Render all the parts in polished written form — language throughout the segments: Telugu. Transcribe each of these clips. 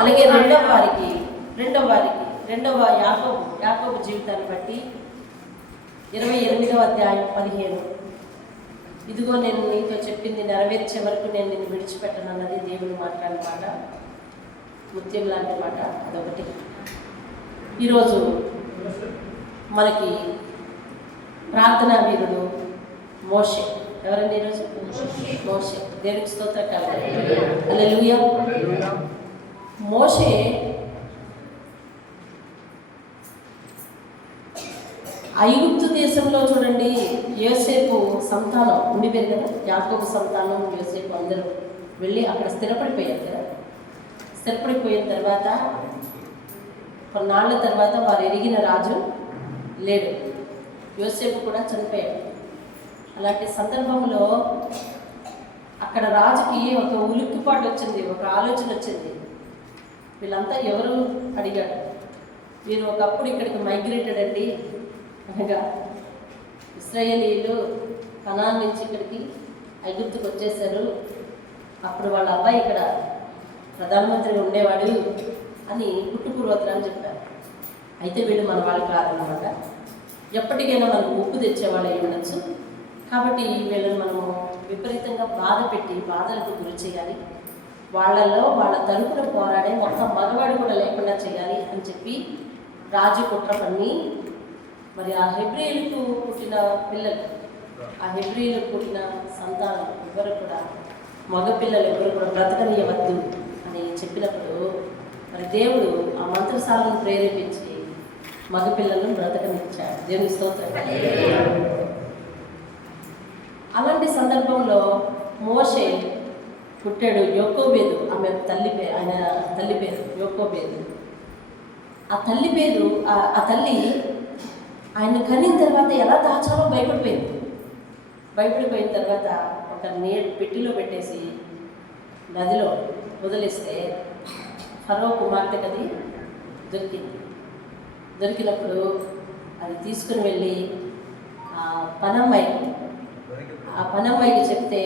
అలాగే రెండవ యాకోబు జీవితాన్ని బట్టి 28వ అధ్యాయం 15, ఇదిగో నేను నీతో చెప్పింది నెరవేర్చే వరకు నేను నిన్ను విడిచిపెట్టను అన్నది దేవుడు మాట్లాడిన మాట, ముత్యం లాంటి మాట. అదొకటి. ఈరోజు మనకి ప్రార్థనా వీరుడు మోషే. ఎవరండి ఈరోజు? మోషే. దేవునికి స్తోత్రకాలు. హల్లెలూయా. మోషే ఐగుప్తు దేశంలో చూడండి, యోసేపు సంతానం ఉండిపోయారు కదా, యాకోబు సంతానం యోసేపు అందరూ వెళ్ళి అక్కడ స్థిరపడిపోయారు కదా. స్థిరపడిపోయిన తర్వాత కొన్నాళ్ళ తర్వాత వారు ఎరిగిన రాజు లేడు, యోసేపు కూడా చనిపోయాడు. అలాంటి సందర్భంలో అక్కడ రాజుకి ఒక ఉలిక్కిపాటు వచ్చింది, ఒక ఆలోచన వచ్చింది. వీళ్ళంతా ఎవరు అడిగాడు. వీరు ఒకప్పుడు ఇక్కడికి మైగ్రేటెడ్ అండి, అనగా ఇశ్రాయేలీలు కనాన్ నుంచి ఇక్కడికి ఐగుప్తుకు వచ్చేసారు. అప్పుడు వాళ్ళ అబ్బాయి ఇక్కడ ప్రధానమంత్రిగా ఉండేవాడు అని పుట్టుపూర్వతరాన్ని చెప్పారు. అయితే వీళ్ళు మన వాళ్ళు కాదనమాట. ఎప్పటికైనా మనకు ఉప్పు తెచ్చేవాళ్ళు అయి ఉండొచ్చు. కాబట్టి వీళ్ళని మనము విపరీతంగా బాధ పెట్టి బాధలకు గురి చేయాలి, వాళ్ళల్లో వాళ్ళ తరపున పోరాడే మొత్తం మగవాడు కూడా లేకుండా చేయాలి అని చెప్పి రాజు కుట్ర పన్ని మరి ఆ హెబ్రీయులకు పుట్టిన పిల్లలు, ఆ హెబ్రీయులకు పుట్టిన సంతానం ఎవరు కూడా, మగపిల్లలు ఎవరు కూడా బ్రతకనీయవద్దు అని చెప్పినప్పుడు మరి దేవుడు ఆ మంత్రసాలను ప్రేరేపించి మగపిల్లలను బ్రతకనిచ్చాడు. దేవుని స్తోత్రం. అలాంటి సందర్భంలో మోషే పుట్టాడు. యోకోబేదు ఆమె తల్లి పేరు, ఆయన తల్లి పేరు యోకోబేదు. ఆ తల్లి పేరు, ఆ తల్లి ఆయన కనిన తర్వాత ఎలా దాచాలో భయపడిపోయింది. భయపడిపోయిన తర్వాత ఒక పెట్టిలో పెట్టేసి నదిలో వదిలేస్తే ఫరో కుమార్తెకి అది దొరికింది. దొరికినప్పుడు అది తీసుకుని వెళ్ళి ఆ పనమ్మాయికి చెప్తే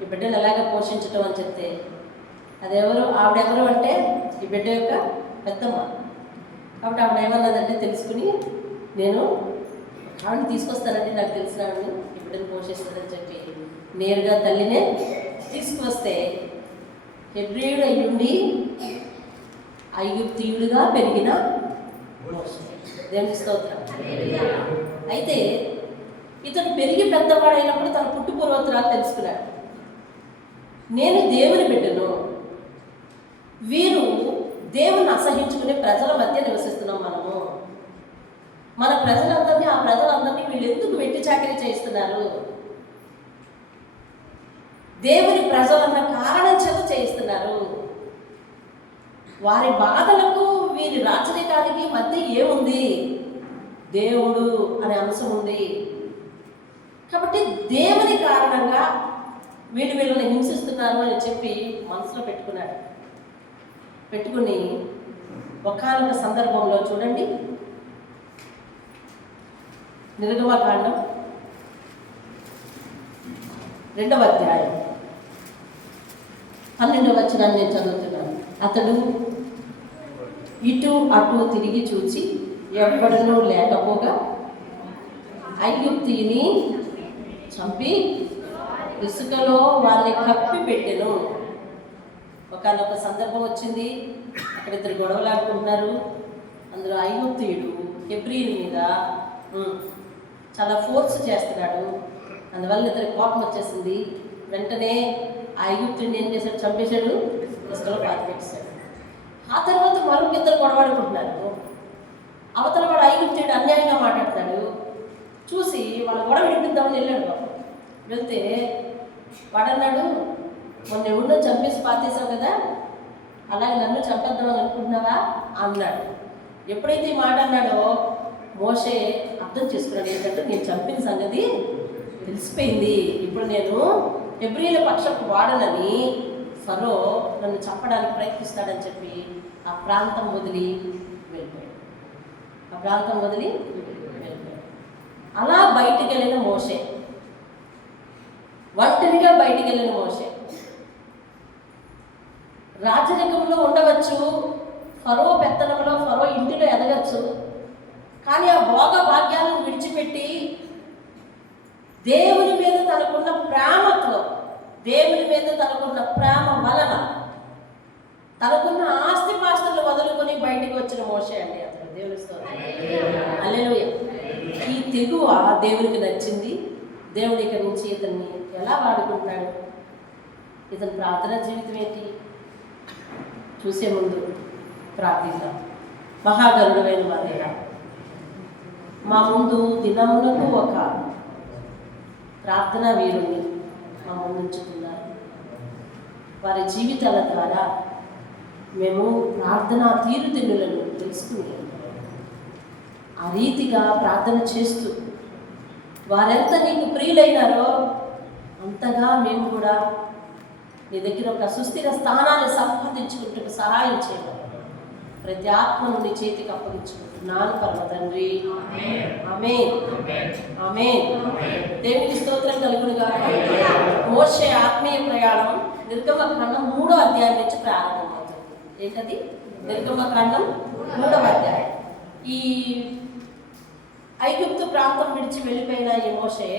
ఈ బిడ్డను ఎలాగ పోషించటం అని చెప్తే, ఆవిడెవరు అంటే ఈ బిడ్డ యొక్క పెద్దమ్మ. కాబట్టి ఆవిడ ఏమన్నదంటే తెలుసుకుని, నేను ఆవిడని తీసుకొస్తానంటే నాకు తెలిసిన ఆవిడని ఈ బిడ్డను పోషిస్తానని చెప్పి నేరుగా తల్లినే తీసుకువస్తే హెబ్రీయుడు అయ్యుండి ఐగుప్తీయుడిగా పెరిగిన దేవుని స్తోత్రం. అయితే ఇతను పెరిగి పెద్దవాడైనప్పుడు తన పుట్టుపూర్వోత్తరాలు తెలుసుకున్నాడు. నేను దేవుని బిడ్డను, వీరు దేవుని అసహించుకునే ప్రజల మధ్య నివసిస్తున్నాం. మన ప్రజలందరినీ, ఆ ప్రజలందరినీ వీళ్ళు ఎందుకు వెట్టి చాకిరీ చేయిస్తున్నారు? దేవుని ప్రజలన్న కారణం చేత చేయిస్తున్నారు. వారి బాధలకు వీరి రాచరికానికి మధ్య ఏముంది? దేవుడు అనే అంశం ఉంది. కాబట్టి దేవుని కారణంగా వీళ్ళని హింసిస్తున్నారు అని చెప్పి మనసులో పెట్టుకున్నాడు. పెట్టుకుని ఒకానొక సందర్భంలో చూడండి, నిర్గమకాండం 2వ అధ్యాయం 12వ వచనాన్ని నేను చదువుతున్నాను. అతడు ఇటు అటు తిరిగి చూచి ఎవ్వడనూ లేకపోగా ఐగుప్తీయుని చంపి ఇసుకలో వాళ్ళని కప్పి పెట్టెను. ఒకనొక సందర్భం వచ్చింది, అక్కడ ఇద్దరు గొడవలాడుకుంటున్నారు. అందులో ఐగుప్తీయుడు హెబ్రీయుని మీద చాలా ఫోర్స్ చేస్తున్నాడు. అందువల్ల ఇద్దరికి కోపం వచ్చేసింది. వెంటనే ఆ ఐగుప్తుడిని ఏం చేశాడు? చంపేశాడు, ఇసుకలో పాతి పెట్టేశాడు. ఆ తర్వాత మరొక ఇద్దరు గొడవడుకుంటున్నారు. అవతల వాడు ఐగుప్తుడు అన్యాయంగా మాట్లాడతాడు. చూసి వాళ్ళ గొడవ విడిపిద్దామని వెళ్ళాడు. బాబు వెళ్తే వాడన్నాడు, మొన్న ఎవరినో చంపేసి పాతేశావు కదా, అలాగే నన్ను చంపేద్దామని అనుకుంటున్నావా అన్నాడు. ఎప్పుడైతే ఈ మాట అన్నాడో మోషే అర్థం చేసుకున్నాడు. ఏంటంటే నేను చంపిన సంగతి తెలిసిపోయింది, ఇప్పుడు నేను హెబ్రీయుల పక్షపు వాడనని ఫరో నన్ను చంపడానికి ప్రయత్నిస్తాడని చెప్పి ఆ ప్రాంతం వదిలి వెళ్ళిపోయాడు. అలా బయటికి వెళ్ళిన మోషే, ఒంటరిగా బయటికి వెళ్ళిన మోషే రాజరికంలో ఉండవచ్చు, ఫరో పెత్తనంలో, ఫరో ఇంటిలో ఎదగచ్చు. కానీ ఆ భోగ భాగ్యాలను విడిచిపెట్టి దేవుని మీద తనకున్న ప్రేమతో, దేవుని మీద తనకున్న ప్రేమ వలన తనకున్న ఆస్తిపాస్తులు వదులుకొని బయటికి వచ్చిన మోషే అండి అతను. దేవుని స్తోత్రం. హల్లెలూయా. ఈ తెగువ దేవునికి నచ్చింది. దేవుడి ఇక్కడి నుంచి ఇతన్ని ఎలా వాడుకుంటున్నాడు, ఇతని ప్రార్థన జీవితం ఏంటి చూసే ముందు ప్రార్థిద్దాం. మహాగరుడమైన వారేనా, మా ముందు దినములకు ఒక ప్రార్థనా వీరుని మా ముందు ఉంచుతున్నారు. వారి జీవితాల ద్వారా మేము ప్రార్థనా తీరుతెన్నులను తెలుసుకుని ఆ రీతిగా ప్రార్థన చేస్తూ వారెంత నీకు ప్రియులైనారో అంతగా మేము కూడా నీ దగ్గర ఒక సుస్థిర స్థానాన్ని సంపాదించుకుంటూ సహాయం చేయాలి. ప్రతి ఆత్మను నీ చేతికి అప్పగించుకుంటున్నాను పరమ తండ్రి. ఆమేన్, ఆమేన్. దేవునికి స్తోత్రం కలుగునుగా. మోషే ఆత్మీయ ప్రయాణం నిర్గమకాండం 3వ అధ్యాయం నుంచి ప్రారంభమవుతుంది. ఏంటది? నిర్గమకాండం 3వ అధ్యాయం. ఈ ఐగుప్తు ప్రాంతం విడిచి వెళ్ళిపోయిన ఈ మోషే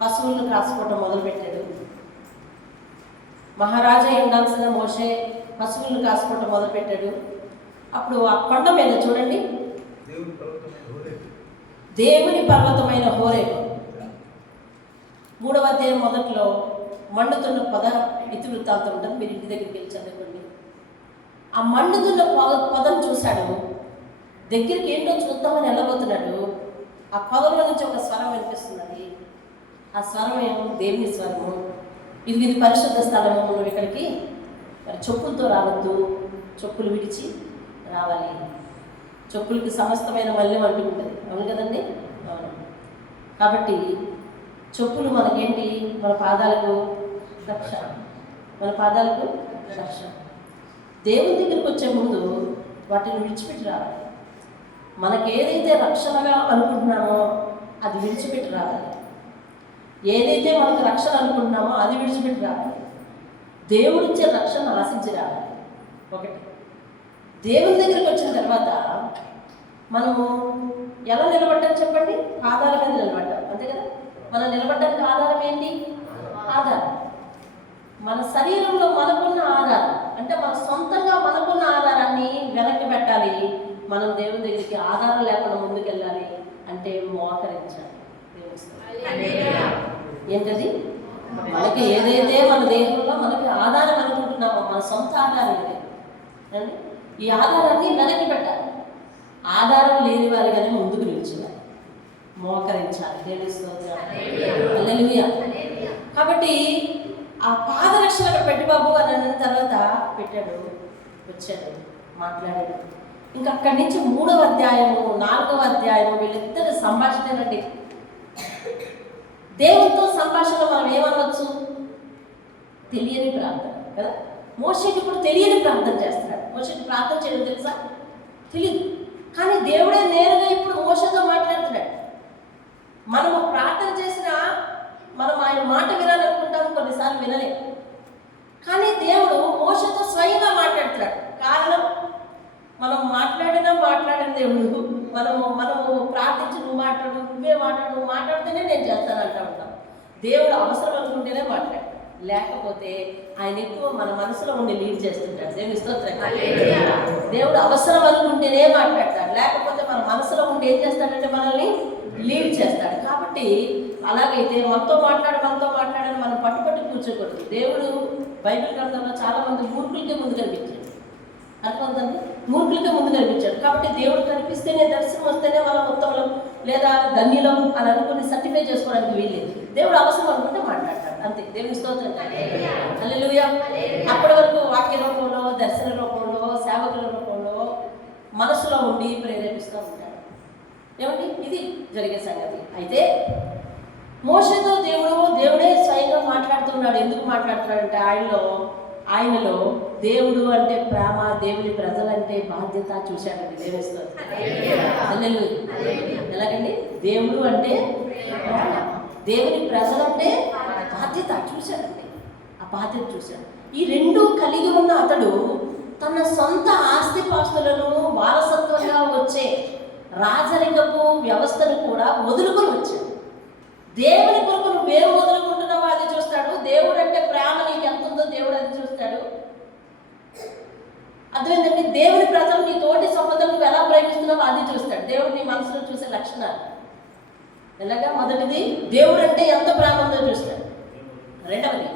పశువులను కాసుకోవటం మొదలుపెట్టాడు. మహారాజా ఉండాల్సిన మోషే పశువులను కాసుకోవటం మొదలుపెట్టాడు. అప్పుడు ఆ కొండ మీద చూడండి, దేవుని పర్వతమైన హోరేబు 3వ అధ్యాయం మొదట్లో మండుతున్న ఇతివృత్తాంతం ఉంటుంది. మీరు ఇంటి దగ్గరికి వెళ్ళి చదువుకోండి. ఆ మండుతున్న పదం చూశాడు. దగ్గరికి ఏంటో చూద్దామని వెళ్ళబోతున్నాడు. ఆ పొదలో నుంచి ఒక స్వరం వినిపిస్తున్నది. ఆ స్వరం ఏమో దేవుని స్వరము. ఇది పరిశుద్ధ స్థలము, నువ్వు ఇక్కడికి మరి చెప్పులతో రావద్దు, చెప్పులు విడిచి రావాలి. చెప్పులకి సమస్తమైన మల్యం అంటుకుంటుంది. అవును కదండి? అవును. కాబట్టి చెప్పులు మనకేంటి? మన పాదాలకు రక్ష, మన పాదాలకు రక్ష. దేవుని దగ్గరికి వచ్చే ముందు వాటిని విడిచిపెట్టి రావాలి. మనకేదైతే రక్షణగా అనుకుంటున్నామో అది విడిచిపెట్టి రావాలి. ఏదైతే మనకు రక్షణ అనుకుంటున్నామో అది విడిచిపెట్టి రావాలి. దేవుడిచ్చే రక్షణ ఆశించి రావాలి. ఒకటి, దేవుని దగ్గరికి వచ్చిన తర్వాత మనము ఎలా నిలబడ్డాం చెప్పండి? ఆధారం మీద నిలబడ్డాం, అంతే కదా? మనం నిలబడ్డానికి ఆధారం ఏంటి? ఆధారం. మన శరీరంలో మనకున్న ఆధారం, అంటే మన సొంతంగా మనకున్న ఆధారాన్ని వెనక్కి పెట్టాలి. మనం దేవుని దగ్గరికి ఆధారం లేకుండా ముందుకెళ్ళాలి అంటే మోకరించాలి. ఏంటది? మనకి ఏదైతే మన దేహంలో మనకి ఆధారం అనుకుంటున్నామో మన సొంత ఆధారం ఏది, ఈ ఆధారాన్ని వెనక్కి పెట్టాలి. ఆధారం లేని వారిగానే ముందుకు నిలిచాలి, మోకరించాలి. దేవుని స్తోత్రం. హల్లెలూయా. కాబట్టి ఆ పాదరక్షణ పెట్టి బాబు అని అన్న తర్వాత పెట్టాడు, వచ్చాడు, మాట్లాడాడు. ఇంకా అక్కడి నుంచి 3వ అధ్యాయము 4వ అధ్యాయము వీళ్ళిద్దరు సంభాషణేనండి. దేవునితో సంభాషణ మనం ఏమనవచ్చు? తెలియని ప్రార్థన కదా. మోషేకి ఇప్పుడు తెలియని ప్రార్థన చేస్తున్నాడు. మోషేకి ప్రార్థన చేయడం తెలుసా? తెలియదు. కానీ దేవుడే నేరుగా ఇప్పుడు మోషేతో మాట్లాడుతున్నాడు. మనము ప్రార్థన చేసినా మనం ఆయన మాట వినాలనుకుంటాము, కొన్నిసార్లు వినలేము. కానీ దేవుడు మోషేతో స్వయంగా మాట్లాడుతున్నాడు. కారణం, మనం మాట్లాడిన దేవుడు మనము ప్రార్థించి నువ్వు మాట్లాడు, నువ్వే మాట్లాడు, నువ్వు మాట్లాడితేనే నేను చేస్తాను అంటూ ఉంటాం. దేవుడు అవసరం అనుకుంటేనే మాట్లాడు, లేకపోతే ఆయన ఎక్కువ మన మనసులో ఉండి లీడ్ చేస్తుంటాడు. దేవుని స్తోత్రం. దేవుడు అవసరం అనుకుంటేనే మాట్లాడతాడు, లేకపోతే మన మనసులో ఉండి ఏం చేస్తాడంటే మనల్ని లీడ్ చేస్తాడు. కాబట్టి అలాగైతే మనతో మాట్లాడని మనం పట్టుపట్టు కూర్చోకూడదు. దేవుడు బైబిల్ గ్రంథంలో చాలా మంది మూర్ఖులకే ముందు కనిపించాడు. అర్థమవుతుంది? మూర్ఖులకే ముందు కనిపించాడు. కాబట్టి దేవుడు కనిపిస్తేనే, దర్శనం వస్తేనే మనం ఉత్తములం లేదా ధన్యులం అని అనుకుని సర్టిఫై చేసుకోవడానికి వీల్లేదు. దేవుడు అవసరం అనుకుంటే మాట్లాడతాడు, అంతే. దేవుని స్తోత్రం. హల్లెలూయా. అప్పటి వరకు వాక్య రూపంలో, దర్శన రూపంలో, సేవకుల రూపంలో మనసులో ఉండి ప్రేరేపిస్తూ ఉంటాడు. ఏమండి? ఇది జరిగే సంగతి. అయితే మోషేతో దేవుడే స్వయంగా మాట్లాడుతున్నాడు. ఎందుకు మాట్లాడుతున్నాడంటే ఆయనలో దేవుడు అంటే ప్రేమ, దేవుని ప్రజలంటే బాధ్యత చూశాడండి. దేవుని స్తోత్రం. ఎలాగండి? దేవుడు అంటే ప్రేమ, దేవుని ప్రజలంటే బాధ్యత చూశాడండి. ఆ బాధ్యత చూశాడు. ఈ రెండు కలిగి ఉన్న అతడు తన సొంత ఆస్తిపాస్తులను వారసత్వంగా వచ్చే రాజరికపు వ్యవస్థను కూడా వదులుకొని వచ్చాడు. దేవుని కొరకు నువ్వేం వదులుకుంటున్నావో అది చూస్తాడు. దేవుడు అంటే ప్రేమ నీకు ఎంత ఉందో దేవుడు అది చూస్తాడు. అర్థమైందండి? దేవుని ప్రజలు నీ తోటి సంబంధం నువ్వు ఎలా ప్రేమిస్తున్నావో అది చూస్తాడు. దేవుడు నీ మనసులో చూసే లక్షణాలు ఎలాగా? మొదటిది, దేవుడు అంటే ఎంత ప్రేమ ఉందో చూస్తాడు. రెండవది,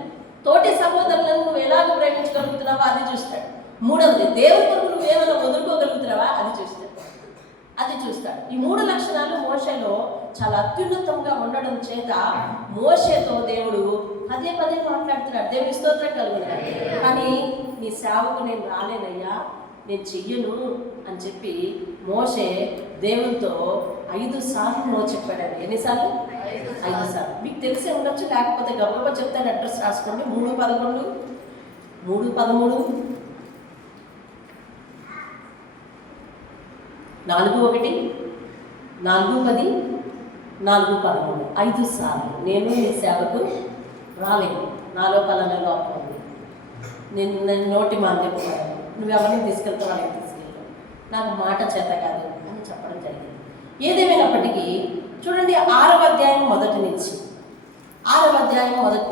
తోటి సహోదరులను నువ్వు ఎలాగ ప్రేమించగలుగుతున్నావో అది చూస్తాడు. మూడవది, దేవుని కొరకు నువ్వు ఏమైనా వదులుకోగలుగుతున్నావా అది చూస్తాడు. ఈ మూడు లక్షణాలు మోషేలో చాలా అత్యున్నతంగా ఉండడం చేత మోషేతో దేవుడు పదే పదే మాట్లాడుతున్నాడు. దేవుని స్తోత్రం కలుగుతున్నాడు. కానీ నీ సేవకు నేను రాలేనయ్యా, నేను చెయ్యను అని చెప్పి మోషే దేవునితో 5 సార్లు నో చెప్పాడండి. ఎన్నిసార్లు? 5 సార్లు. మీకు తెలిసే ఉండొచ్చు, లేకపోతే గబగబా చెప్తాను, అడ్రస్ రాసుకోండి. 3:11, 3:13, 4:1, 4:10, 4:13. 5 సార్లు నేను నీ సేవకు రాలేను, నాలో పలానా లోపం ఉంది, నేను నోటి మాట చెప్తాను, నువ్వెవరిని తీసుకెళ్తావు వాళ్ళని తీసుకెళ్తావు, నాకు మాట చేత కాదు అని చెప్పడం జరిగింది. ఏదేమైనప్పటికీ చూడండి, 6వ అధ్యాయం మొదటి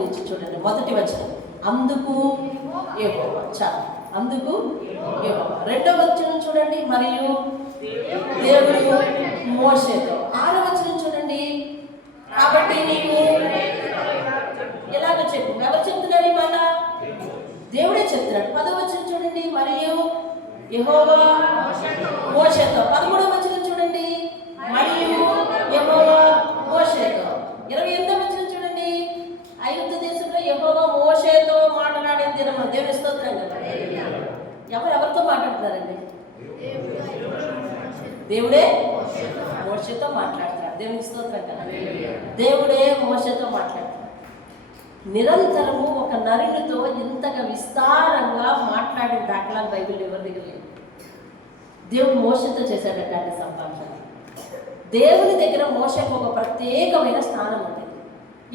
నుంచి చూడండి, మొదటి వచనం, అందుకు యెహోవా. చాలు, అందుకు యెహోవా. 2వ వచనం చూడండి, మరియు దేవుడు మోషేతో. 6వ వచనం చూడండి, కాబట్టి నీవు ఎలాగ చెప్పు. ఎవరు చెప్తున్నారు ఈ మాట? దేవుడే చెప్తున్నాడు. 10వ వచనం చూడండి, మరియు యెహోవా మోషేతో. 13వ వచనం చూడండి, మరియు యెహోవా మోషేతో. 28వ వచనం చూడండి, ఐగుప్తు దేశంలో యెహోవా మోషేతో మాట్లాడిన దినము. దేవుని స్తోత్రం కదా. ఎవరితో మాట్లాడుతున్నారండి? దేవుడే మోషేతో మాట్లాడతాడు. దేవుని స్తోత్రం కదా. దేవుడే మోషేతో మాట్లాడతాడు. నిరంతరము ఒక నరునితో ఇంతగా విస్తారంగా మాట్లాడిన దాఖలా బైబిల్ ఎవరి దగ్గర లేదు. దేవుడు మోషేతో చేశాడట అంటే సంభాషణ. దేవుని దగ్గర మోషేకు ఒక ప్రత్యేకమైన స్థానం ఉంది.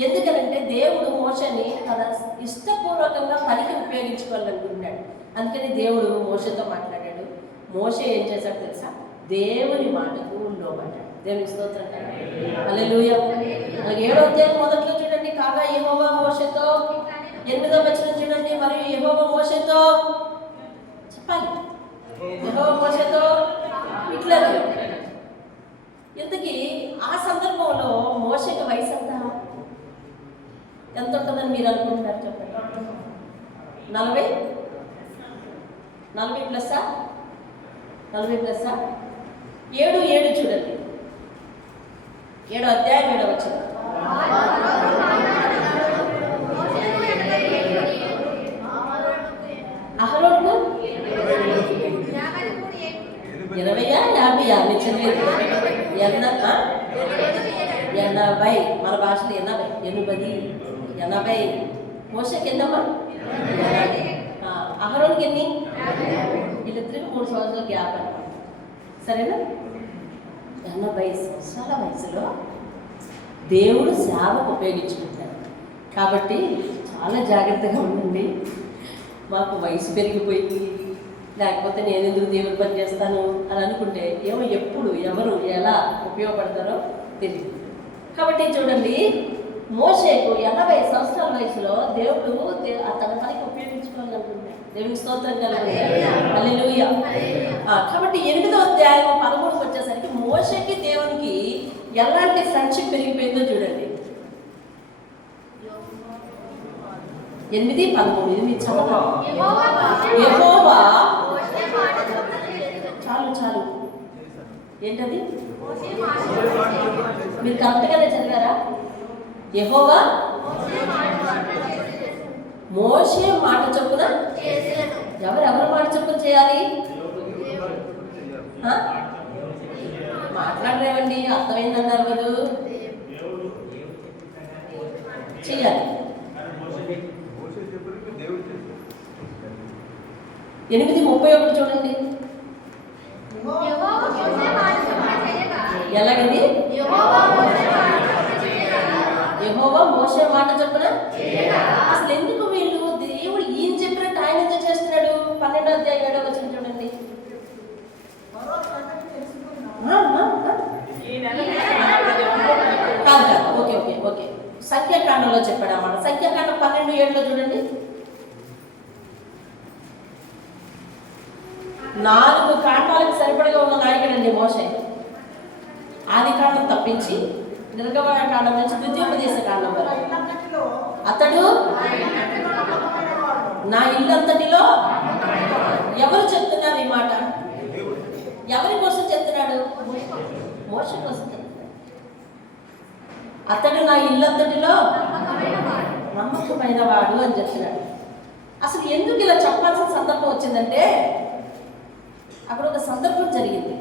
ఎందుకనంటే దేవుడు మోషేని తన ఇష్టపూర్వకంగా పనికి ఉపయోగించుకోవాలనుకుంటున్నాడు. అందుకని దేవుడు మోషేతో మాట్లాడాడు. మోషే ఏం చేశాడు తెలుసా? దేవుని మాటకు లోబడ్డాడు. దేవుని స్తోత్రం. హల్లెలూయా. అలాగే 7వ అధ్యాయం మొదట్లో చూడండి, కాగా యెహోవా మోషేతో. 8వ వచనం చూడండి, మరియు యెహోవా మోషేతో చెప్పాలి. యెహోవా మోషేతో ఇట్లా. ఇంతకీ ఆ సందర్భంలో మోషేకి వయసు ఎంత ఉంటుందని మీరు అనుకుంటున్నారు? చెప్పండి. 40 ప్లస్సా? 40 ప్లస్సా? 7 చూడండి, 7వ అధ్యాయం 7వ వచనం. అహరోనుకు 20 50 80 మన భాషలో 80. మోషేకి ఎన్నమ్మా? అహరోనుకి ఎన్ని? వీళ్ళిద్దరికి 3 సంవత్సరాల గ్యాప్ అన్నమాట. సరేనా? 80 సంవత్సరాల వయసులో దేవుడు సేవకు ఉపయోగించుకుంటాడు. కాబట్టి చాలా జాగ్రత్తగా ఉండండి. మాకు వయసు పెరిగిపోయింది, లేకపోతే నేను ఎందుకు దేవుని పని చేస్తాను అని అనుకుంటే ఏమో ఎప్పుడు ఎవరు ఎలా ఉపయోగపడతారో తెలియదు. కాబట్టి చూడండి, మోషేకు 80 సంవత్సరాల వయసులో దేవుడు తన పనికి ఉపయోగించుకోవాలనుకుంటాడు. దేవుని స్తోత్రం కలుగుతుంది. హల్లెలూయా. కాబట్టి 8వ అధ్యాయం 13కి వచ్చేసరికి మోషేకి దేవునికి ఎలాంటి ఫ్రెండ్షిప్ పెరిగిపోయిందో చూడండి. 8:13 ఇది మీరు చదవండి. యెహోవా చాలు ఏంటది? మీరు కరెక్ట్గానే చదివారా? యెహోవా మోషే మాట చొప్పున. ఎవరెవరు మాట చొప్పున చేయాలి? మాట్లాడరేవండి, అర్థమైందన్నారు కదా. చేయాలి. 8:31 చూడండి. ఎలాగండి? యెహోవా మోషే మాట చొప్పున. అసలు ఎందుకు వీళ్ళు దేవుడు ఏం చెప్పినా 7:7 చూడండి. 4 కాండాలకు సరిపడగా ఉన్న నాయకుడండి మోషే. ఆది కాండం తప్పించి నిర్గమకాండం నుంచి ద్వితీయోపదేశ కాండం వరకు అతడు నా ఇల్లంతటిలో. ఎవరు చెప్తున్నారు ఈ మాట? ఎవరి కోసం చెప్తున్నాడు? మోషే కోసం చెప్తున్నాడు. అతడు నా ఇల్లంతటిలో నమ్మకమైన వాడు అని చెప్తున్నాడు. అసలు ఎందుకు ఇలా చెప్పాల్సిన సందర్భం వచ్చిందంటే, అక్కడ ఒక సందర్భం జరిగింది.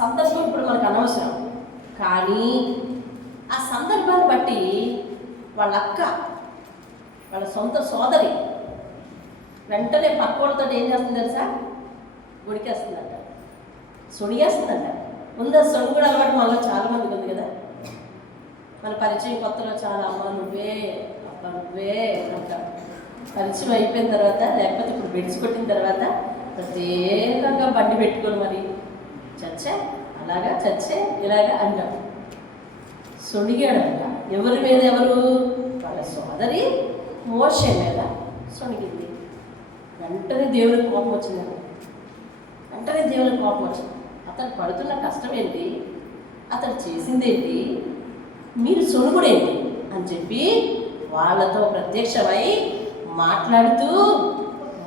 సందర్భం ఇప్పుడు మనకు అనవసరం, కానీ ఆ సందర్భాన్ని బట్టి వాళ్ళ అక్క, వాళ్ళ సొంత సోదరి వెంటనే పక్కోళ్ళతో ఏం చేస్తుంది తెలుసా? గుడికేస్తుందంట, సొడిగేస్తుందంట. ముందు సొడుగుడు అలవాటు మనలో చాలా మందికి ఉంది కదా. మన పరిచయం కొత్తలో చాలా అమ్మ నువ్వే, అబ్బా నువ్వే అంట. పరిచయం అయిపోయిన తర్వాత, లేకపోతే ఇప్పుడు బెడిచికొట్టిన తర్వాత ప్రత్యేకంగా బండి పెట్టుకొని మరి చచ్చే అలాగా చచ్చే ఇలాగా అంటాం. సొడిగాడంట. ఎవరి మీద? ఎవరు? వాళ్ళ సోదరి మోషే మీద సొడిగింది. వెంటనే దేవునికి కోపం వచ్చిందండి. వెంటనే దేవునికి కోపం వచ్చింది. అతను పడుతున్న కష్టం ఏంటి, అతను చేసిందేంటి, మీరు సొడుగుడేంటి అని చెప్పి వాళ్ళతో ప్రత్యక్షమై మాట్లాడుతూ,